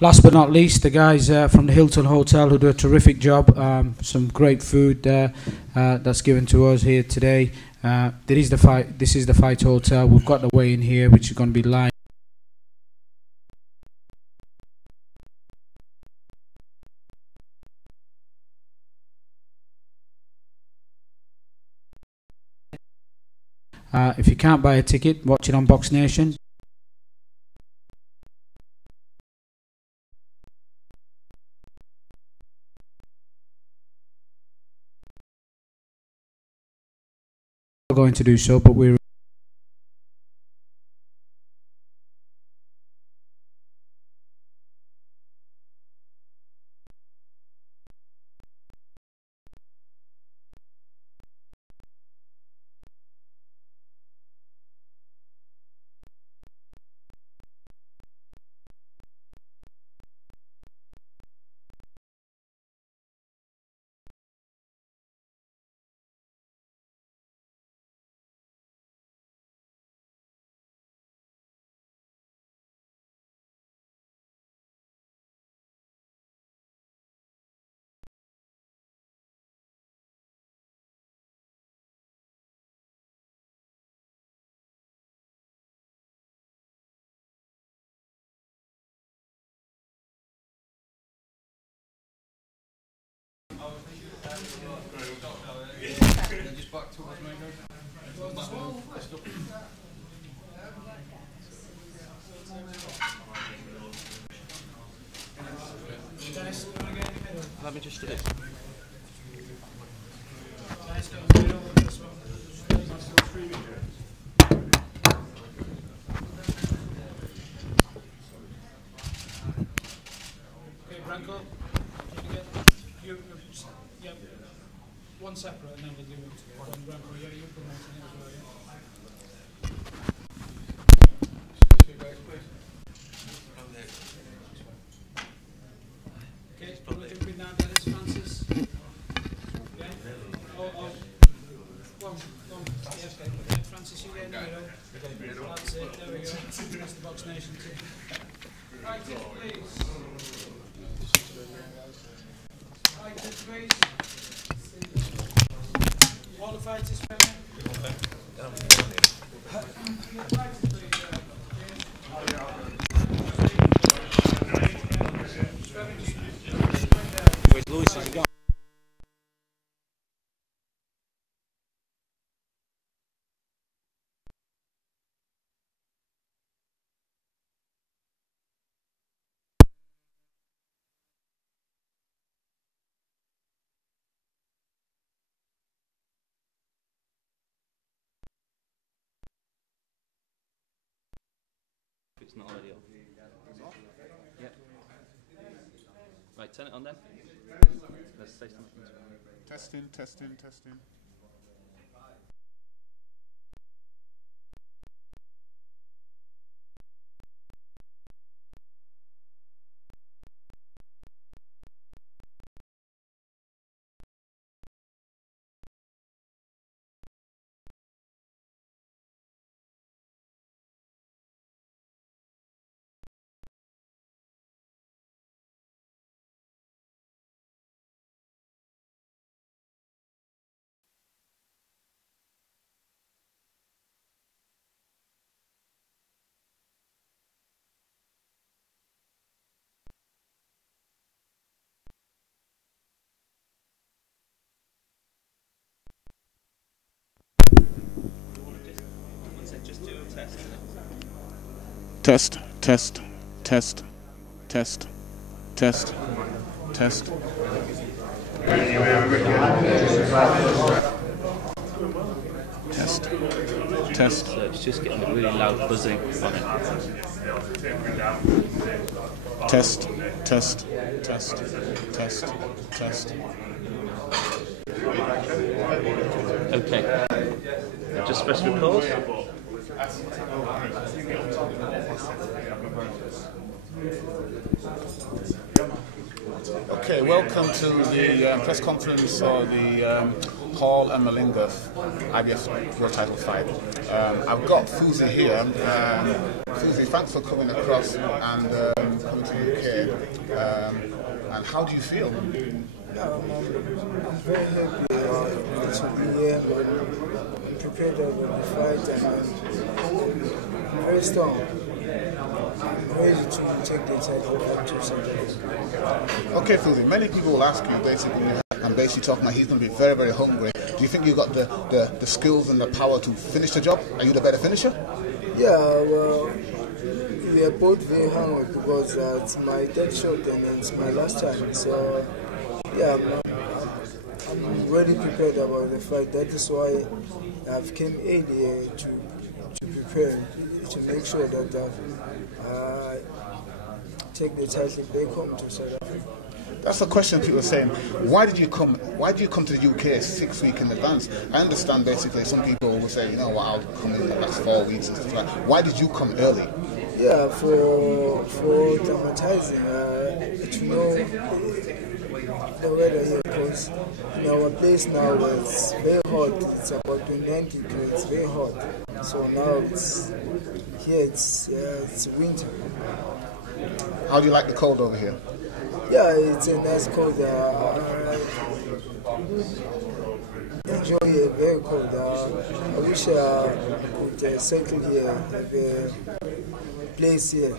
Last but not least, the guys from the Hilton Hotel, who do a terrific job. Some great food there that's given to us here today. This is the Fight Hotel. We've got the weigh-in here, which is going to be live. If you can't buy a ticket, watch it on Box Nation. We're going to do so, but we're just back towards me, Dennis, you want to get in the middle? Let me just do this. Dennis, get in the middle. This one. Okay, Branko, yeah, one separate, and then we'll do one. Branko, yeah, you're promoting it as well, yeah? Okay, pull it in now, Dennis, Francis. Yeah? Oh, one. Yeah, okay. Francis, you get in the middle. That's it, there we go. That's the Box Nation team. Right, please. Right, please. All the fighters, Where's Lewis? Has he gone? it's not already on. Yep. Right, turn it on then. Let's say something. Testing, testing, testing. Just do a test. Test, test, test, test, test, test. Test, test. So it's just getting a really loud buzzing on it. Test, test, test, test, test. Okay. Just press record. Okay, welcome to the press conference for the Hall and Malinga IBF World Title fight. I've got Vusi here. Vusi, thanks for coming across and coming to the UK. And how do you feel? No, I'm very happy to be here. I'm prepared for the fight and I'm very strong. I'm ready to take the title back to Sunday. Okay, Vusi, many people will ask you basically, and basically talking about he's going to be very, very hungry. Do you think you've got the skills and the power to finish the job? Are you the better finisher? Yeah, well, we are both very hungry because it's my third shot and it's my last time. So, yeah, I'm really prepared about the fight. That is why I've came earlier to prepare, to make sure that I take the title back home to South Africa. That's the question people are saying. Why did you come? Why do you come to the UK 6 weeks in advance? I understand basically some people will say, you know what, I'll come in the last 4 weeks and stuff like that. Why did you come early? Yeah, for dramatizing, to know the weather here, because in our place now it's very hot. It's about 29 degrees. It's very hot. So now it's here. It's winter. How do you like the cold over here? Yeah, it's a nice cold. Enjoy it, very cold. I wish I could settle here, have a place here.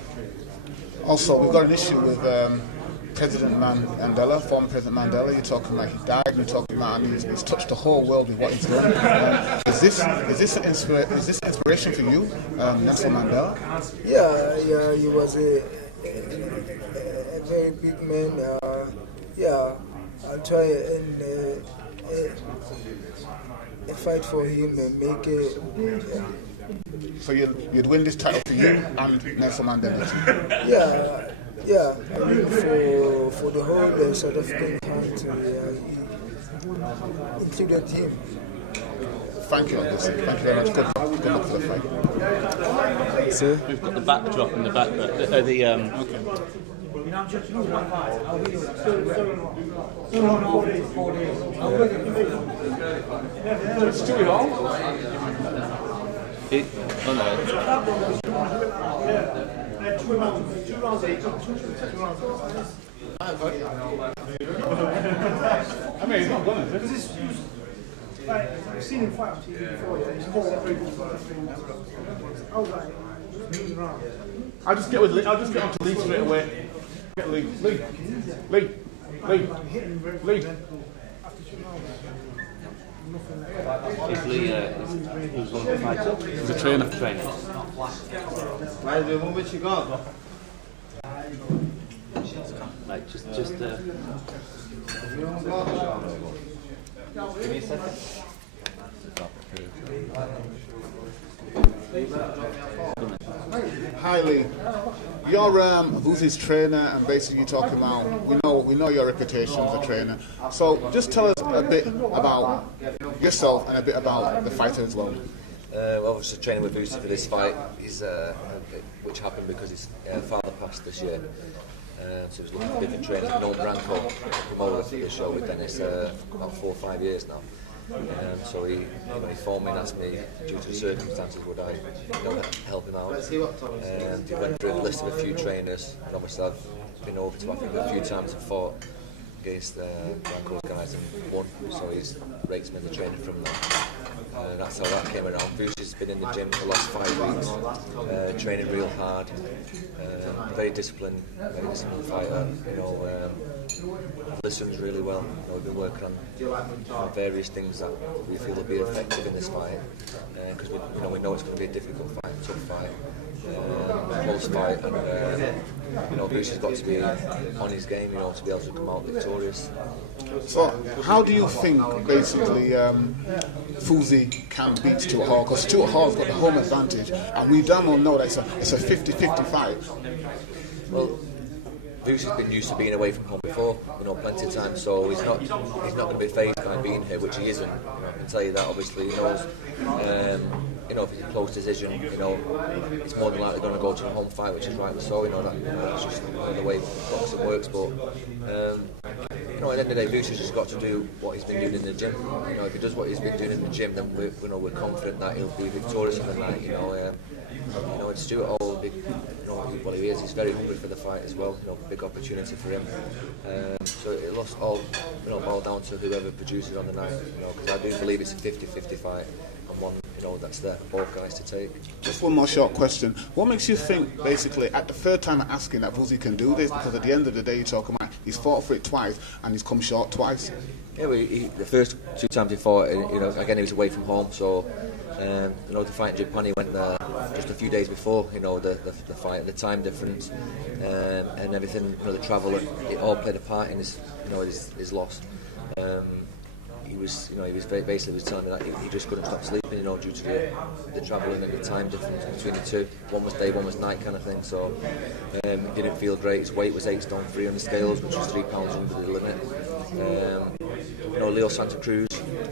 Also, we've got an issue with President Mandela, former President Mandela. You're talking about he died, and you're talking about he's touched the whole world with what he's done. Is this inspiration for you, Nelson Mandela? Yeah, he was a very big man. Yeah, I'll try and fight for him and make it. So you'd win this title for you and Nelson Mandela too? Yeah. I mean for the whole South African country, included him. Thank you, Vusi. Thank you very much. Good luck for the fight. Sir? We've got the backdrop in the background. Okay. Oh no. I mean, he's not done it. I've seen him fight on TV before. I was like, moving around. I'll just get onto Lee straight away. Get Lee. Lee. Is Lee, who's one of the fighters? He's a trainer. Why the moment you got? Like, just give me a second. Hi Lee, you're Vusi's trainer, and basically you're talking about, we know your reputation as a trainer, so just tell us a bit about yourself and a bit about the fighter as well. Well, I was training with Vusi for this fight, which happened because his father passed this year. So he was looking for different trainers. I've known Branko, promoter for the show with Dennis, for about 4 or 5 years now. So he phoned me and asked me, due to the circumstances, would I help him out. He went through a list of a few trainers, and obviously I've been over to, I think, a few times and fought against Branko's guys and won, so he's rates me as a trainer from there. That's how that came around. Vusi's been in the gym for the last 5 weeks, training real hard, very disciplined fighter. Listens really well. We've been working on various things that we feel will be effective in this fight, because we know it's going to be a difficult fight, tough fight, close fight, and Vusi's got to be on his game, to be able to come out victorious. So, how do you think, basically, Vusi can beat Stuart Hall? Because Stuart Hall's got the home advantage, and we damn well know that it's a 50-50 fight. Well, Vusi's been used to being away from home before, plenty of times, so he's not going to be phased by being here, which he isn't. I can tell you that. Obviously, he knows. If it's a close decision, it's more than likely going to go to a home fight, which is rightly so. That's just the way boxing works. But at the end of the day, Vusi's just got to do what he's been doing in the gym. If he does what he's been doing in the gym, then we're confident that he'll be victorious on the night. It's Stuart Hall, what he is. He's very hungry for the fight as well. Big opportunity for him. So it'll all boil down to whoever produces on the night. Because I do believe it's a 50-50 fight, and one that's there for both guys to take. Just one more short question. What makes you think, basically, at the third time asking that Vusi can do this? Because at the end of the day, you're talking about he's fought for it twice and he's come short twice. Yeah, the first 2 times he fought, again he was away from home, so the fight in Japan, he went there just a few days before, the fight, the time difference, and everything, the travel, it all played a part in his loss. He was basically telling me that he just couldn't stop sleeping, due to the travelling and the time difference between the two. One was day, one was night, kind of thing. So he didn't feel great. His weight was 8 stone 3 on the scales, which was 3 pounds under the limit. Leo Santa Cruz,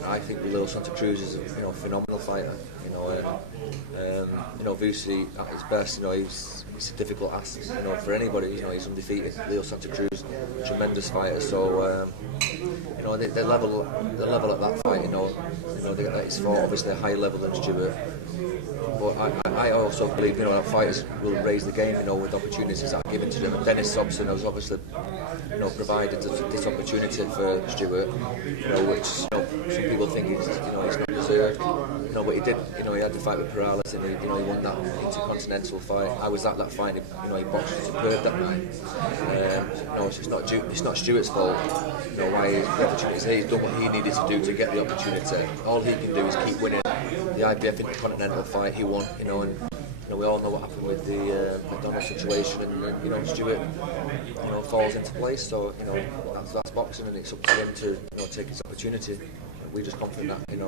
I think Leo Santa Cruz is a phenomenal fighter. Vusi at his best, he's a difficult ask, for anybody. He's undefeated. Leo Santa Cruz, tremendous fighter. So the level at that fight, that he's fought obviously a higher level than Stuart. But I also believe that fighters will raise the game, with opportunities that are given to them. And Dennis Hobson has obviously, provided this opportunity for Stuart, which some people think he's not deserved. But he did. He had the fight with Perales, and he won that intercontinental fight. I was at that fight. He boxed superb that night. It's not Stuart's fault. Why the opportunity is here. He's done what he needed to do to get the opportunity. All he can do is keep winning. The IBF Intercontinental fight, he won, and we all know what happened with the McDonald situation, and Stuart, falls into place. So that's boxing, and it's up to him to take his opportunity. We're just confident that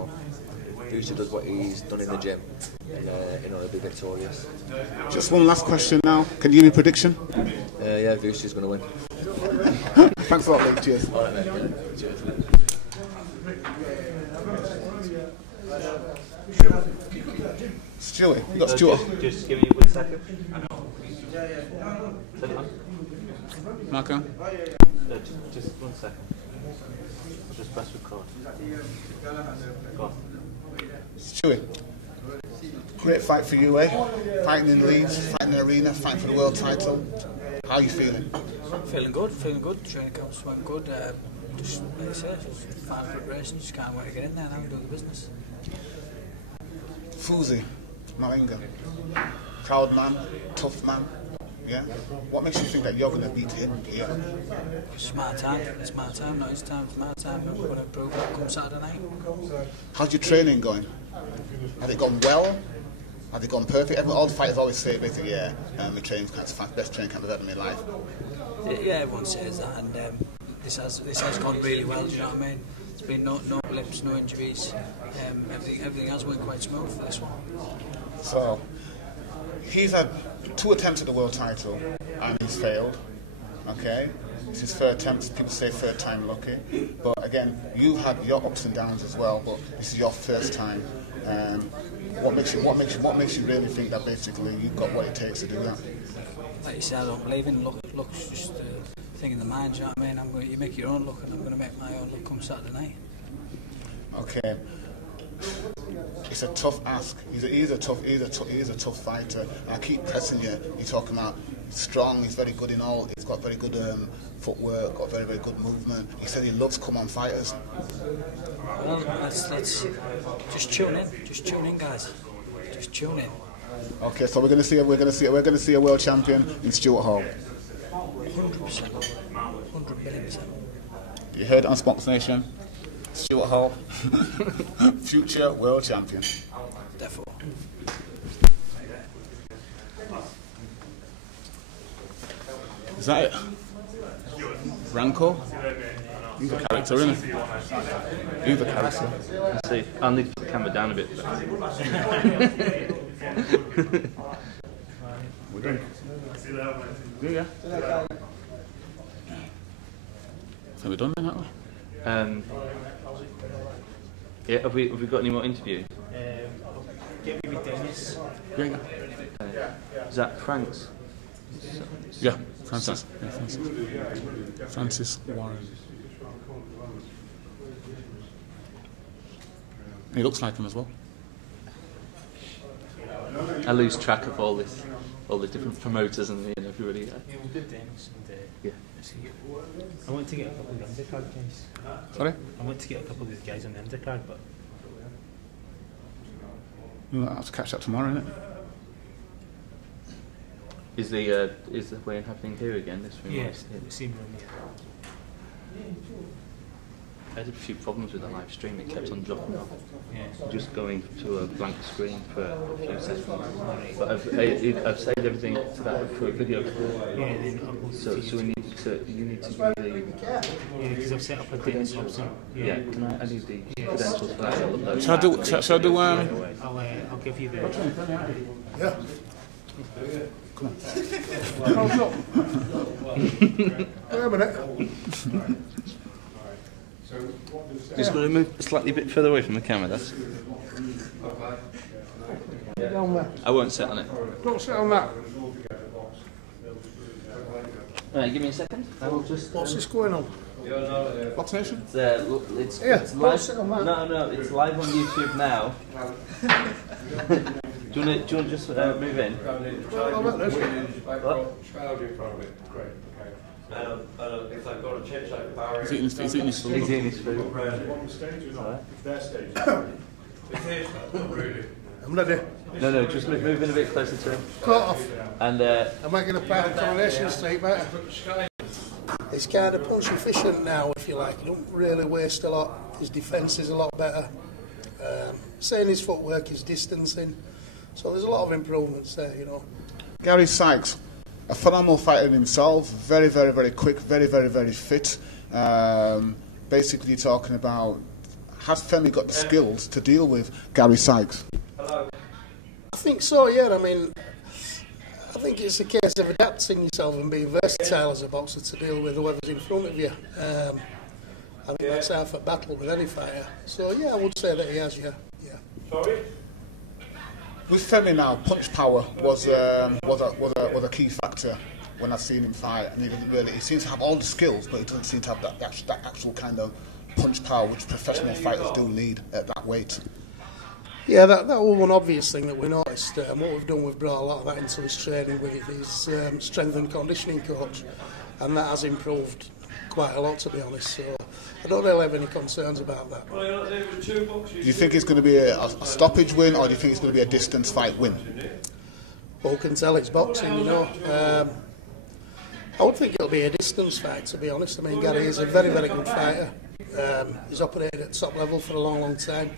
Vusi does what he's done in the gym, and he'll be victorious. Just one last question now. Can you give me a prediction? Yeah, Vusi's going to win. Thanks a lot, mate. Cheers. All right, mate. Cheers. Stuart, you got Stuart. Just give me 1 second. Marco? Just 1 second. Just press record. Go on. Stuart, great fight for you, eh? Fighting in Leeds, fighting in the arena, fighting for the world title. How are you feeling? Feeling good. Training camps went good. Just like I said, just fine preparation. Just can't wait to get in there now and do the business. Vusi Malinga, proud man, tough man. Yeah. What makes you think that you're going to beat him here? It's my time. No, it's time for my time. We're going to prove it come Saturday night. How's your training going? Has it gone well? Has it gone perfect? All the fighters always say, basically, my training's the best training camp I've ever in my life. Yeah, everyone says that, and this has gone really well. Do you know what I mean? There's been no blips, no injuries. Everything has went quite smooth for this one. So he's had 2 attempts at the world title and he's failed. Okay, it's his 3rd attempt. People say 3rd time lucky, but again, you've had your ups and downs as well. But this is your 1st time. What makes you really think that basically you've got what it takes to do that? Like you said, I don't believe in luck. Luck's just a thing in the mind. You know what I mean? You make your own luck, and I'm going to make my own luck come Saturday night. Okay. It's a tough ask. He's a tough fighter. And I keep pressing you. You're talking about strong. He's very good in all. He's got very good footwork. Got very good movement. He said he loves come-on fighters. Well, let's just tune in. Just tune in, guys. Just tune in. Okay, so we're going to see a world champion in Stuart Hall. 100%. 100 million%. You heard it on Box Nation. Stuart Hall, future world champion. Definitely. Is that it? Ranko? He's a character, isn't he? He's a character. Let's see. I'll need to put the camera down a bit. We're done. Yeah. So we're done then, aren't we? Yeah, have we got any more interviews? Get me with Dennis. Yeah. Is that Frank's? Yeah, Francis. Yeah, Francis Warren. He looks like him as well. I lose track of all the different promoters and everybody. Yeah, we'll do Dennis and yeah. I want to get a couple of the undercard guys. Sorry? I want to get a couple of these guys on the undercard, but We'll have to catch that tomorrow, isn't it? Is the weigh-in happening here again this room? yes, the same room. I had a few problems with the live stream. It kept on dropping off. Yeah. Just going to a blank screen for a few seconds. But I've saved everything to that for a video. Yeah, then so you need to really. Yeah, because I've set up a Dennis Hobson. Yeah. Can I need the credentials for that? Shall I do? I'll give you the. Yeah. Come on. Wait a minute. Just going to move slightly bit further away from the camera. That's. I won't sit on it. Don't sit on that. Alright, give me a second. I will just. What's this going on? Box Nation? It's Yeah, it's don't live. sit on that. No, it's live on YouTube now. do you want to just move in? Well, I'll let this. What? He's eating his food. He's eating his food. I'm ready. No, just move in a bit closer to him. Cut off. And I'm making a part of Coronation Street, mate. He's kind of punch efficient now, if you like. He don't really waste a lot. His defence is a lot better. Saying his footwork, his distancing. So there's a lot of improvements there, you know. Gary Sykes, a phenomenal fighter in himself. Very, very, very quick. Very, very, very fit. Basically talking about, has Femi got the skills to deal with Gary Sykes? I think so, yeah. I mean, I think it's a case of adapting yourself and being versatile as a boxer to deal with whoever's in front of you. I think that's half a battle with any fighter. So yeah, I would say that he has, yeah. Sorry? With Femi now, punch power was a key factor when I've seen him fight, and he seems to have all the skills, but he doesn't seem to have that actual kind of punch power which professional fighters do need at that weight. Yeah, that was one obvious thing that we noticed. What we've done, we've brought a lot of that into his training with his strength and conditioning coach, and that has improved quite a lot, to be honest. So I don't really have any concerns about that. Do you think it's going to be a stoppage win, or do you think it's going to be a distance fight win? Well, who can tell? It's boxing, you know. I would think it'll be a distance fight, to be honest. I mean, Gary is a very, very good fighter. He's operated at top level for a long, long time.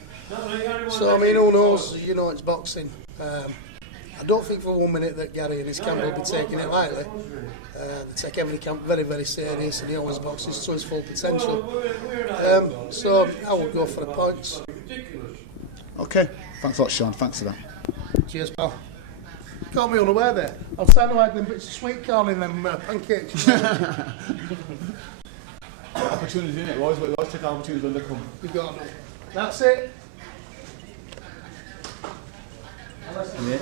So, I mean, who knows? You know, it's boxing. I don't think for 1 minute that Gary and his camp will be taking it lightly. They take every camp very, very serious, and he always boxes to his full potential. So I would go for the points. Okay, thanks a lot, Sean. Thanks for that. Cheers, pal. Caught me unaware there. I'm sounding like them bits of sweet corn in them pancakes. Opportunities, innit? We always take opportunities when they come. You've got to. That's it. Yeah.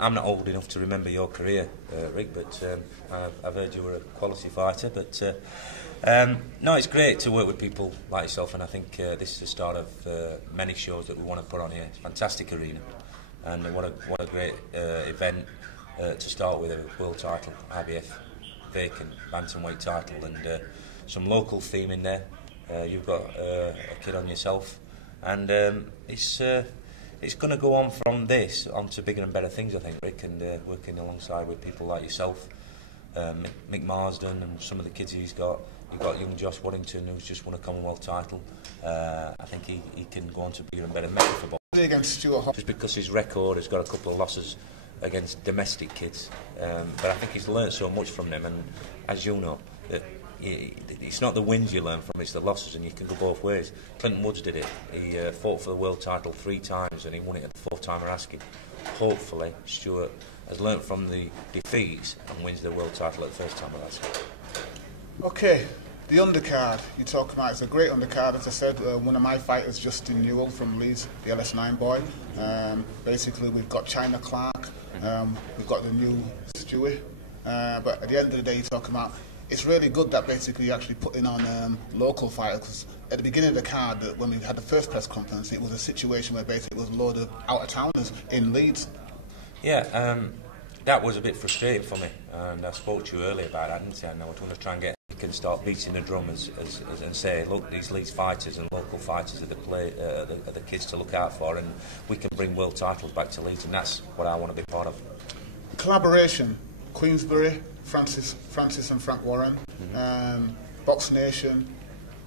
I'm not old enough to remember your career, Rick, but I've heard you were a quality fighter. But no, it's great to work with people like yourself, and I think this is the start of many shows that we want to put on here. It's a fantastic arena, and what a great event to start with, a world title, IBF vacant bantamweight title, and some local theme in there. You've got a kid on yourself, and it's going to go on from this on to bigger and better things, I think, Rick, and working alongside with people like yourself, Mick Marsden and some of the kids he's got. You've got young Josh Waddington, who's just won a Commonwealth title. I think he can go on to bigger and better measure for boxing. Against Stuart, just because his record has got a couple of losses against domestic kids, but I think he's learnt so much from them, and as you know, that it's not the wins you learn from, it's the losses, and you can go both ways. Clinton Woods did it. He fought for the world title 3 times and he won it at the 4th time asking. Hopefully Stuart has learnt from the defeats and wins the world title at the 1st time asking. Okay, the undercard you talk about, it's a great undercard. As I said, one of my fighters, Justin Newell from Leeds, the LS9 boy. Basically we've got China Clark, we've got the new Stuart, but at the end of the day, you talk about, it's really good that basically you're actually putting on local fighters, because at the beginning of the card, when we had the first press conference, it was a situation where basically it was a load of out-of-towners in Leeds. Yeah, that was a bit frustrating for me, and I spoke to you earlier about that, didn't I? And I was going to try and get you can start beating the drum and say, look, these Leeds fighters and local fighters are the kids to look out for, and we can bring world titles back to Leeds, and that's what I want to be part of. Collaboration, Queensbury, Francis and Frank Warren, Box Nation.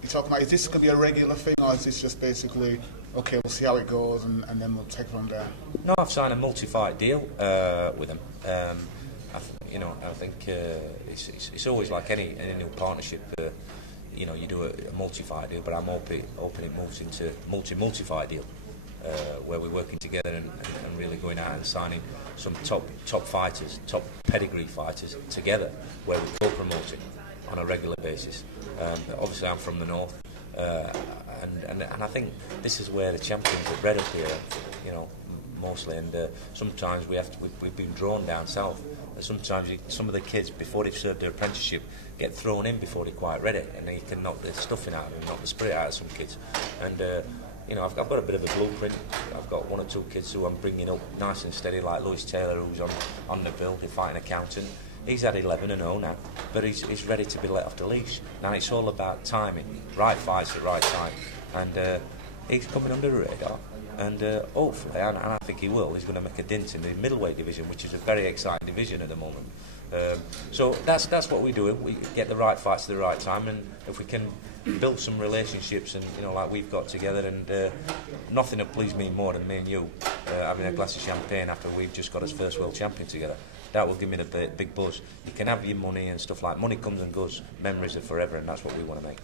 You're talking about, is this going to be a regular thing, or is this just basically, okay, we'll see how it goes and then we'll take it from there? No, I've signed a multi-fight deal with them. I think it's always like any new partnership. You do a multi-fight deal, but I'm hoping it moves into multi-fight deal, where we're working together and really going out and signing some top fighters, top pedigree fighters together, where we co-promote it on a regular basis. Obviously, I'm from the north, and I think this is where the champions are bred up here, mostly. And sometimes we've been drawn down south. Sometimes some of the kids, before they've served their apprenticeship, get thrown in before they're quite ready, and they can knock the stuffing out of them, knock the spirit out of some kids. And I've got a bit of a blueprint. I've got one or two kids who I'm bringing up nice and steady, like Lewis Taylor, who's on the bill, the fighting accountant. He's had 11-0 now, but he's ready to be let off the leash. Now it's all about timing, right fights at right time, and he's coming under the radar. And hopefully, and I think he will, he's going to make a dent in the middleweight division, which is a very exciting division at the moment. So that's what we're doing. We get the right fights at the right time, and if we can build some relationships, and like we've got together, and nothing will please me more than me and you having a glass of champagne after we've just got us first world champion together. That will give me the big buzz. You can have your money and stuff like money comes and goes. Memories are forever, and that's what we want to make.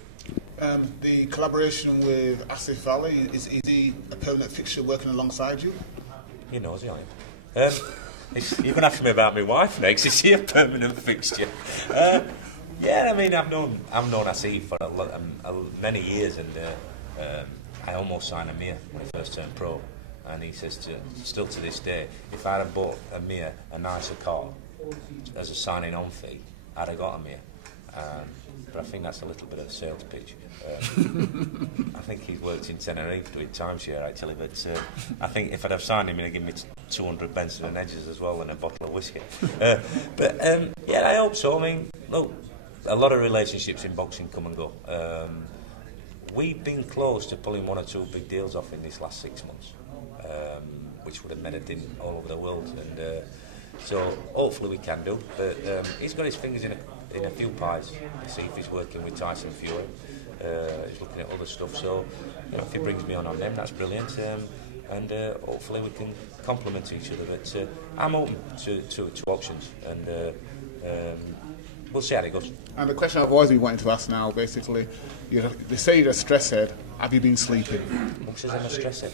The collaboration with Asif Valley, is he a permanent fixture working alongside you? He knows, yeah. You're going to ask me about my wife next. Is she a permanent fixture? Yeah, I mean, I've known Asif for many years, and I almost signed Amir when he first turned pro. And he says, still to this day, if I'd have bought Amir a nicer car as a signing on fee, I'd have got Amir. But I think that's a little bit of a sales pitch. I think he's worked in Tenerife doing timeshare, actually, but I think if I'd have signed him, he'd have given me 200 Benson and Hedges as well and a bottle of whiskey. Yeah, I hope so. I mean, look, a lot of relationships in boxing come and go. We've been close to pulling one or two big deals off in this last 6 months, which would have made a dent all over the world. And so hopefully we can do. But he's got his fingers in a few pies. See if he's working with Tyson Fury. He's looking at other stuff. So if he brings me on them, that's brilliant. And hopefully we can complement each other. But I'm open to options, and we'll see how it goes. And the question I've always been wanting to ask now, basically, they say you're a stress head. Have you been sleeping? Who says I'm a stress head?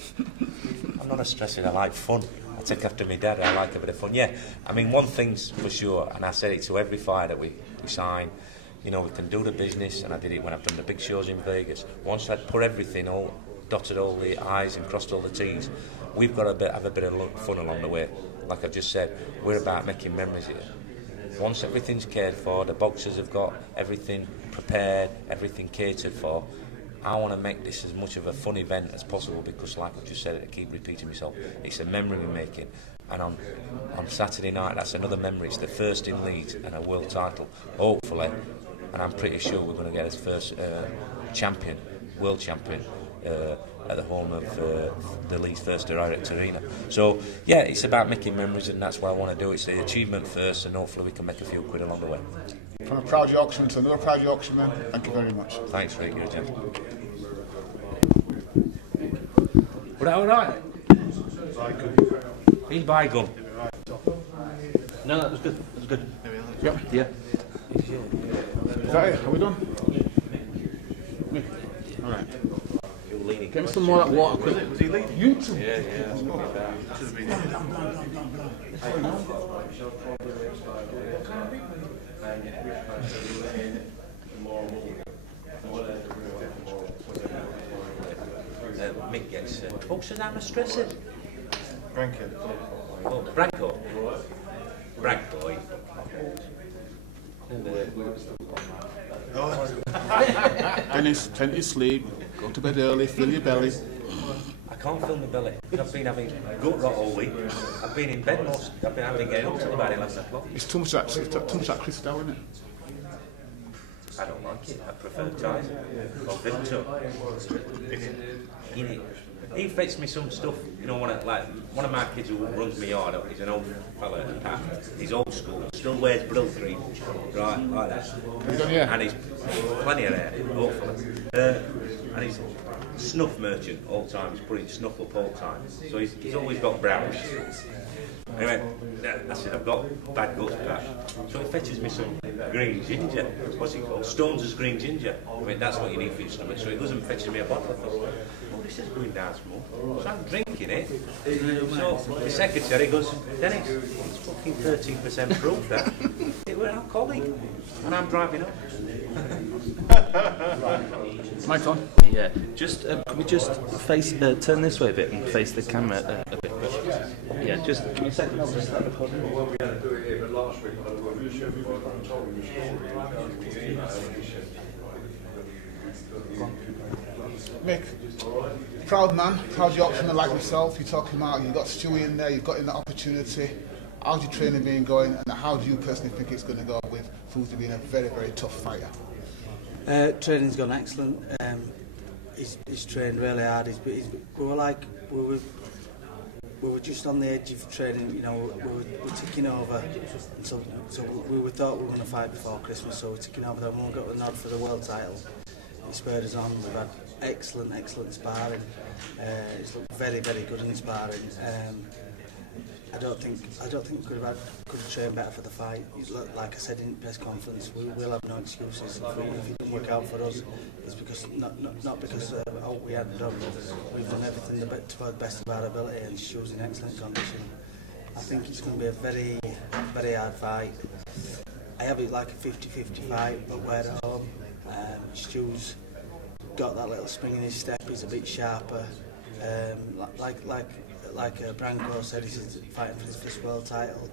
I'm not a stress head. I like fun. I take after my dad. I like a bit of fun. Yeah, I mean, one thing's for sure, and I say it to every fighter that we sign, we can do the business, and I did it when I've done the big shows in Vegas. Once I'd put everything, dotted all the I's and crossed all the T's, we've got to have a bit of fun along the way. Like I've just said, we're about making memories here. Once everything's cared for, the boxers have got everything prepared, everything catered for, I want to make this as much of a fun event as possible, because like I just said, I keep repeating myself, it's a memory we're making. And on Saturday night, that's another memory. It's the first in Leeds and a world title, hopefully. And I'm pretty sure we're going to get his first world champion, at the home of the Leeds First Direct Arena. So yeah, it's about making memories, and that's what I want to do. It's the achievement first, and hopefully we can make a few quid along the way. From a proud Yorkshireman to another proud Yorkshireman, thank you very much. Thanks, Rick. You're a gentleman. Was that alright? He's by gum. No, that was good. That was good. Yep. Yeah. Is that it? Are we done? All right. Get me some more of that water, quick. Was he leading? You too. Yeah. Mick gets boxers I'm a stressor. Branco. Oh, Branco. Branco. Dennis, plenty of sleep, go to bed early, fill your belly. I can't feel my belly. I've been having gut rot all week. I've been in bed most. I've been getting up till about 11 o'clock. It's too much that crystal, isn't it? I don't like it. I prefer Thai or Victor. He fetched me some stuff, you know, one of my kids who runs my yard, he's an old fella, Pat, he's old school, still wears brill cream, right, like that. And he's plenty of hair, old fella. And he's a snuff merchant all the time, he's putting snuff up all the time. So he's always got brows. Anyway, I said, I've got bad guts, Pat. So he fetches me some green ginger. What's it called? Stones' green ginger. I mean, that's what you need for your stomach. So he goes and fetches me a bottle. I thought, oh, this is going down smooth. So I'm drinking it. So the secretary goes, Dennis, it's fucking 13% proof, that. It was alcoholic. And I'm driving up. Mic on? Yeah. Just can we just face turn this way a bit and face the camera a bit? Yeah. Just give me a second. I'll just start recording. Mick, proud man, proud Yorkshireman like myself. You're talking about you've got Stewie in there, you've got in that opportunity. How's your training been going, and how do you personally think it's going to go with Vusi being a very, very tough fighter? Training's gone excellent. He's trained really hard. We were just on the edge of training. You know, we were ticking over. So we thought we were going to fight before Christmas. So we're ticking over. Then we got the nod for the world title. He spurred us on. We've had excellent sparring. He's looked very, very good in the sparring. I don't think we could have trained better for the fight. Like I said in the press conference, we will have no excuses. If it didn't work out for us, it's because not because we hadn't done. We've done everything to the best of our ability, and Stu's in excellent condition. I think it's going to be a very, very hard fight. I have it like a 50-50 fight, but we're at home. Stu's got that little spring in his step. He's a bit sharper. Like Branko said, he's fighting for his first world title.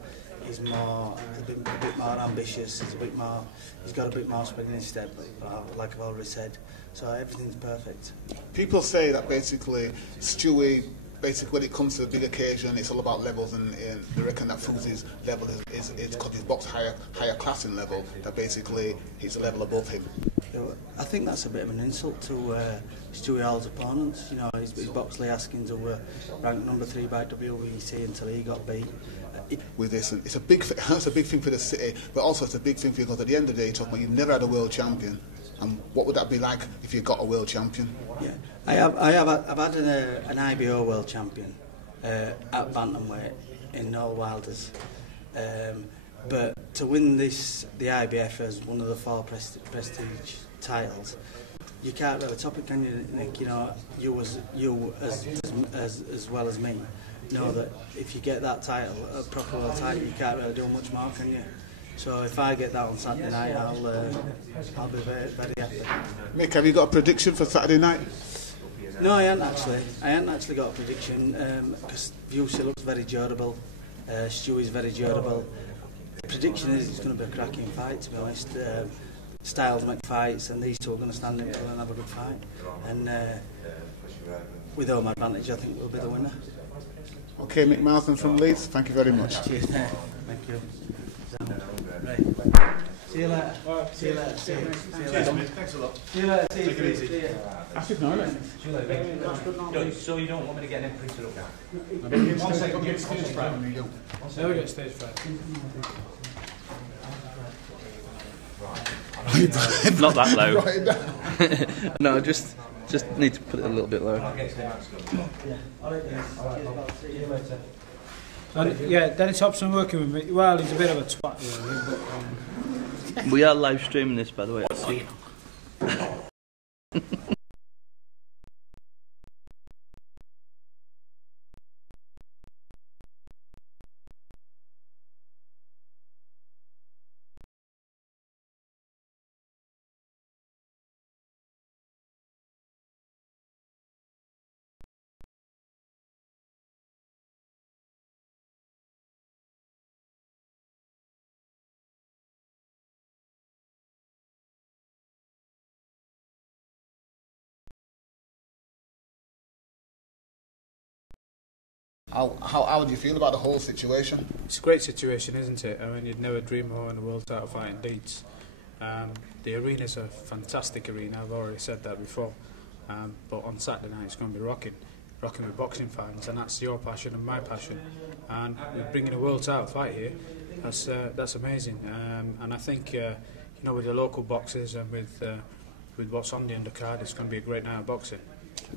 He's a bit more ambitious. He's got a bit more spring in his step, like I've already said. So everything's perfect. People say that basically Stewie, when it comes to the big occasion, it's all about levels, and they reckon that Vusi's level is because he's boxed higher class in level, that basically he's a level above him. I think that's a bit of an insult to Stuart Hall's opponents. You know, he's boxed Lee Haskins, who were ranked number 3 by WBC until he got beat. With this, and it's a big thing for the city, but also it's a big thing for you, because at the end of the day, you're talking about you've never had a world champion, and what would that be like if you got a world champion? Yeah, I've had an IBO world champion at Bantamweight in Noel Wilder's. But to win the IBF as one of the 4 prestige titles, you can't really top it, can you, Nick? You know, you as well as me know that if you get that title, a proper world title, you can't really do much more, can you? So if I get that on Saturday night, I'll be very, very happy. Mick, have you got a prediction for Saturday night? No, I haven't actually got a prediction, because Vusi looks very durable, Stewie's very durable. The prediction is it's going to be a cracking fight, to be honest. Styles make fights, and these two are going to stand in and have a good fight. And with home advantage, I think we'll be the winner. Okay, Mick Marsden from Leeds, thank you very much. Cheers. Thank you. Right. See you later. See you later. See you later. Thanks a lot. See you later. Take it easy. See you. I should know, mate. See you later. So you don't want me to get them printed up now? One second, get stage fright on me, No, we get stage fright. Not that low. No, just need to put it a little bit lower. Yeah, Dennis Hobson working with me. Well, he's a bit of a twat, really, but, We are live streaming this, by the way. How do you feel about the whole situation? It's a great situation, isn't it? I mean, you'd never dream of having a world title fight in Leeds. The arena's a fantastic arena, I've already said that before. But on Saturday night it's going to be rocking with boxing fans, and that's your passion and my passion. And we're bringing a world title fight here. That's amazing. And I think you know, with the local boxers and with what's on the undercard, it's going to be a great night of boxing.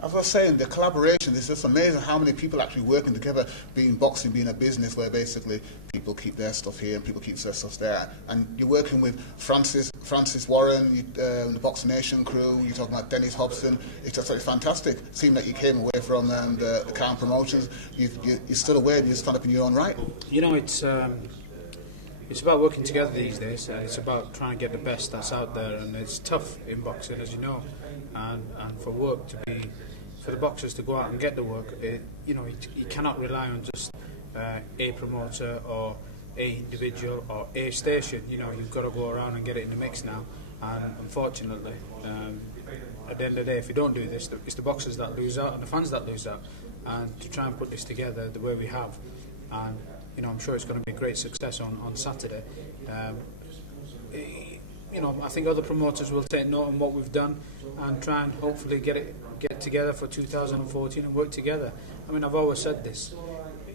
As I was saying, the collaboration is just amazing. How many people actually working together, being boxing, being a business where basically people keep their stuff here and people keep their stuff there. And you're working with Francis Warren, the Box Nation crew. You're talking about Dennis Hobson. It's just like fantastic. It seemed like you came away from the Crown Promotions. You're still aware and you stand up in your own right. You know, it's about working together these days. It's about trying to get the best that's out there, and it's tough in boxing, as you know. And for work to be, for the boxers to go out and get the work, you know, you cannot rely on just a promoter or a individual or a station. You know, you've got to go around and get it in the mix now. And unfortunately, at the end of the day, if you don't do this, it's the boxers that lose out and the fans that lose out. And to try and put this together the way we have, and you know, I'm sure it's going to be a great success on Saturday. You know, I think other promoters will take note on what we've done and try and hopefully get together for 2014 and work together. I mean, I've always said this.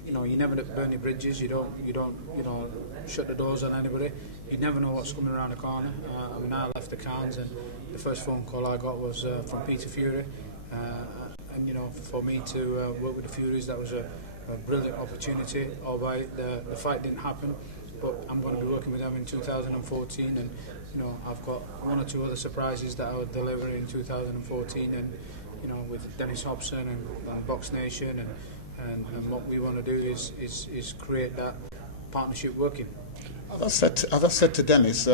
You know, you never burn your bridges. You don't you know, shut the doors on anybody. You never know what's coming around the corner. I mean, I left the Cans and the first phone call I got was from Peter Fury, and you know, for me to work with the Furies, that was a brilliant opportunity. Albeit the fight didn't happen, but I'm going to be working with them in 2014, and you know, I've got one or two other surprises that I will deliver in 2014, and you know, with Dennis Hobson and Box Nation, and what we want to do is create that partnership working. As I said to Dennis,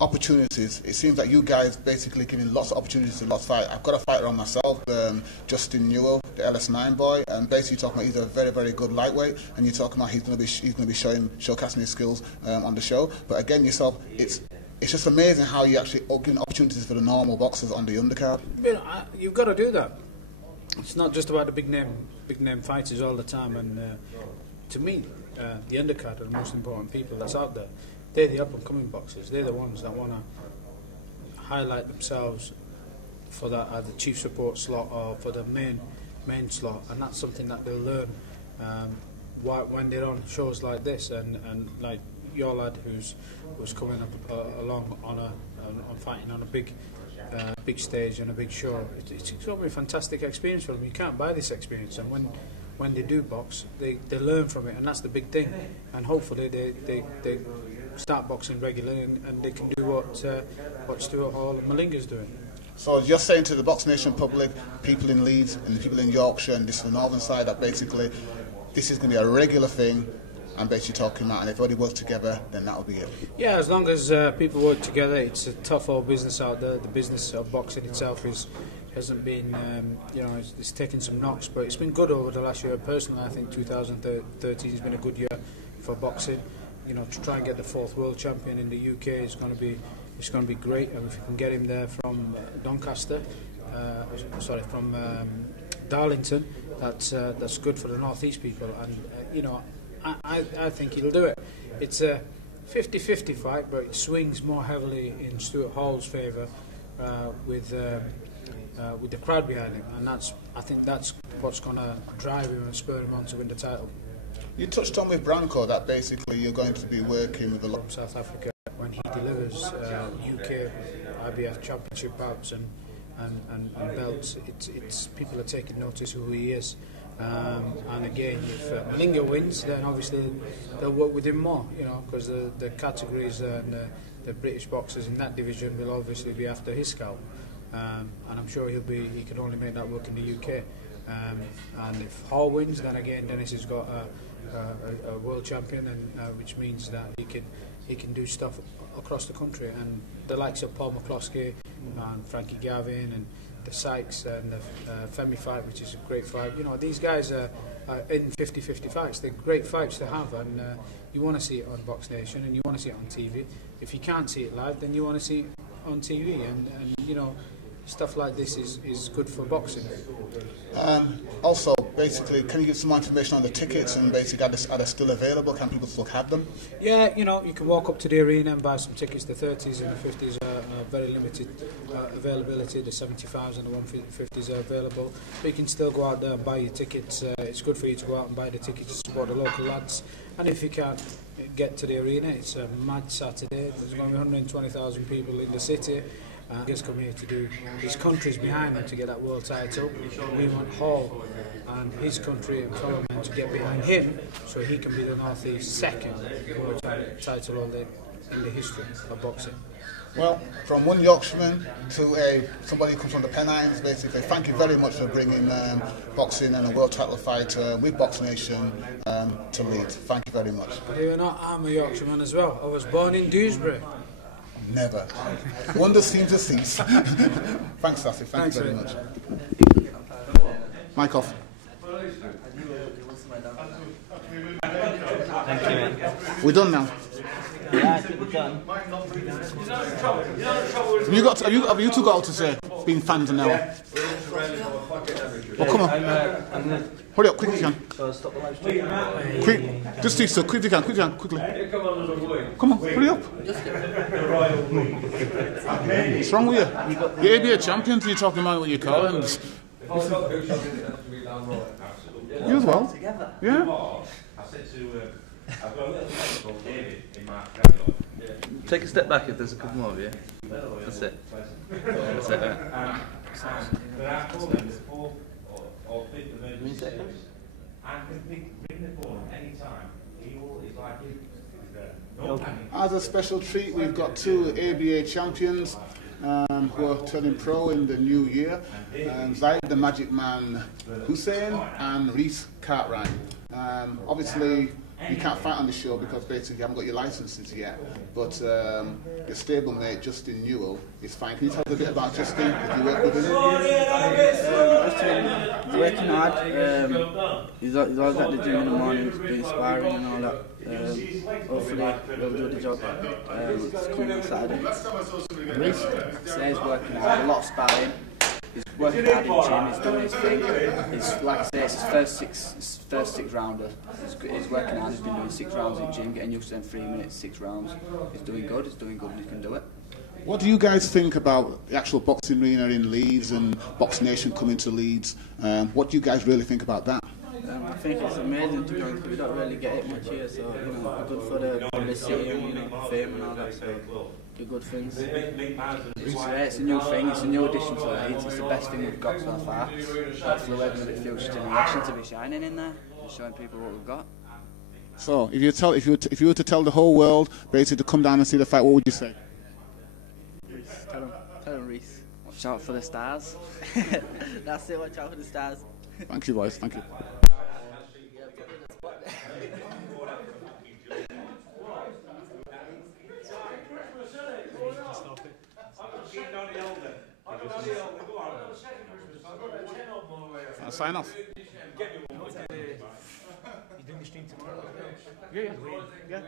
opportunities. It seems like you guys basically giving lots of opportunities to lots of fight. I've got a fighter on myself, Justin Newell, the LS9 boy, and basically talking about he's a very, very good lightweight, and you're talking about he's going to be showcasing his skills on the show. But again, yourself, it's just amazing how you actually giving opportunities for the normal boxers on the undercard. You know, you've got to do that. It's not just about the big name fighters all the time, and to me, the undercard are the most important people that's out there. They're the up-and-coming boxers. They're the ones that want to highlight themselves for that either chief support slot or for the main slot, and that's something that they'll learn when they're on shows like this, and like your lad who's coming up along on fighting on a big stage and a big show. It's going to be a fantastic experience for them. You can't buy this experience, and when they do box, they learn from it, and that's the big thing. And hopefully they start boxing regularly, and they can do what Stuart Hall and Malinga's doing. So you're saying to the Box Nation public, people in Leeds and the people in Yorkshire and this the northern side, that basically this is going to be a regular thing, and basically talking about, and if everybody works together, then that'll be it. Yeah, as long as people work together. It's a tough old business out there. The business of boxing itself hasn't been, you know, it's taken some knocks, but it's been good over the last year. Personally, I think 2013 has been a good year for boxing. You know, to try and get the 4th world champion in the UK is going to be great, and if you can get him there from Doncaster, from Darlington, that's good for the North East people, and you know, I think he'll do it. It's a 50-50 fight, but it swings more heavily in Stuart Hall's favour with the crowd behind him, and I think that's what's going to drive him and spur him on to win the title. You touched on with Branko that basically you're going to be working with a lot from South Africa when he delivers UK IBF championship bouts and belts. It's people are taking notice who he is. And again, if Malinga wins, then obviously they'll work with him more, you know, because the categories and the British boxers in that division will obviously be after his scalp, and I'm sure he can only make that work in the UK. And if Hall wins, then again Dennis has got a world champion, and which means that he can do stuff across the country, and the likes of Paul McCloskey and Frankie Gavin and the Sykes and the Femi fight, which is a great fight. You know, these guys are in 50-50 fights. They're great fights to have, and you want to see it on Box Nation, and you want to see it on TV. If you can't see it live, then you want to see it on TV, and you know, stuff like this is good for boxing. Also, basically, can you give some more information on the tickets and basically are they still available? Can people still have them? Yeah, you know, you can walk up to the arena and buy some tickets. The 30s and the 50s are very limited availability. The 75s and the 150s are available. But you can still go out there and buy your tickets. It's good for you to go out and buy the tickets to support the local lads. And if you can't get to the arena, it's a mad Saturday. There's going to be 120,000 people in the city. He's come here to do, his country's behind him to get that world title. We want Hall and his country and fellow men to get behind him so he can be the North East's second world title holder in the history of boxing. Well, from one Yorkshireman to somebody who comes from the Pennines, basically, thank you very much for bringing boxing and a world title fight with Box Nation to Leeds. Thank you very much. Believe it or not, I'm a Yorkshireman as well. I was born in Dewsbury. Never. Wonders seem to cease. Thanks, Sassy. Thank you very much. Mic off. Thank you, mate. We're done now. Yeah, I think we're done. Have you two got out to say, being fans an hour? Well, come on. Hurry up, quick if you can. Quick, just stay still, quick if you can, quickly. Come on, hurry up. What's wrong with you? You're ABA champions and you're talking about what you call them. You as well? Yeah? Take a step back if there's a couple more of you. That's it. That's it. As a special treat, we've got two ABA champions who are turning pro in the new year. Zaid the Magic Man Hussein and Reese Cartwright. Obviously, you can't fight on the show because basically you haven't got your licenses yet, but your stablemate Justin Newell is fine. Can you tell us a bit about Justin? Did you work with him? He's working hard. He's always at the gym in the morning, doing sparring and all that. Hopefully we'll do the job. It's coming on Saturday. Reese? So he's working hard, a lot of sparring. He's working hard in the gym, he's doing his thing. It's, like I say, it's his first six rounder. He's working hard, he's been doing 6 rounds in the gym, getting used to them 3 minutes, 6 rounds. He's doing good and he can do it. What do you guys think about the actual boxing arena in Leeds and Box Nation coming to Leeds? What do you guys really think about that? I think it's amazing, to be honest. We don't really get it much here, so good for the city and fame and all that. So do good things. It's a new thing. It's a new addition to Leeds. It's the best thing we've got so far. Hopefully, we're going to be future generation to be shining in there and showing people what we've got. So, if you were to tell the whole world basically to come down and see the fight, what would you say? Reese, tell them Reese. Watch out for the stars. That's it. Watch out for the stars. Thank you, boys. Thank you. Sign off. You doing the stream tomorrow? Yeah.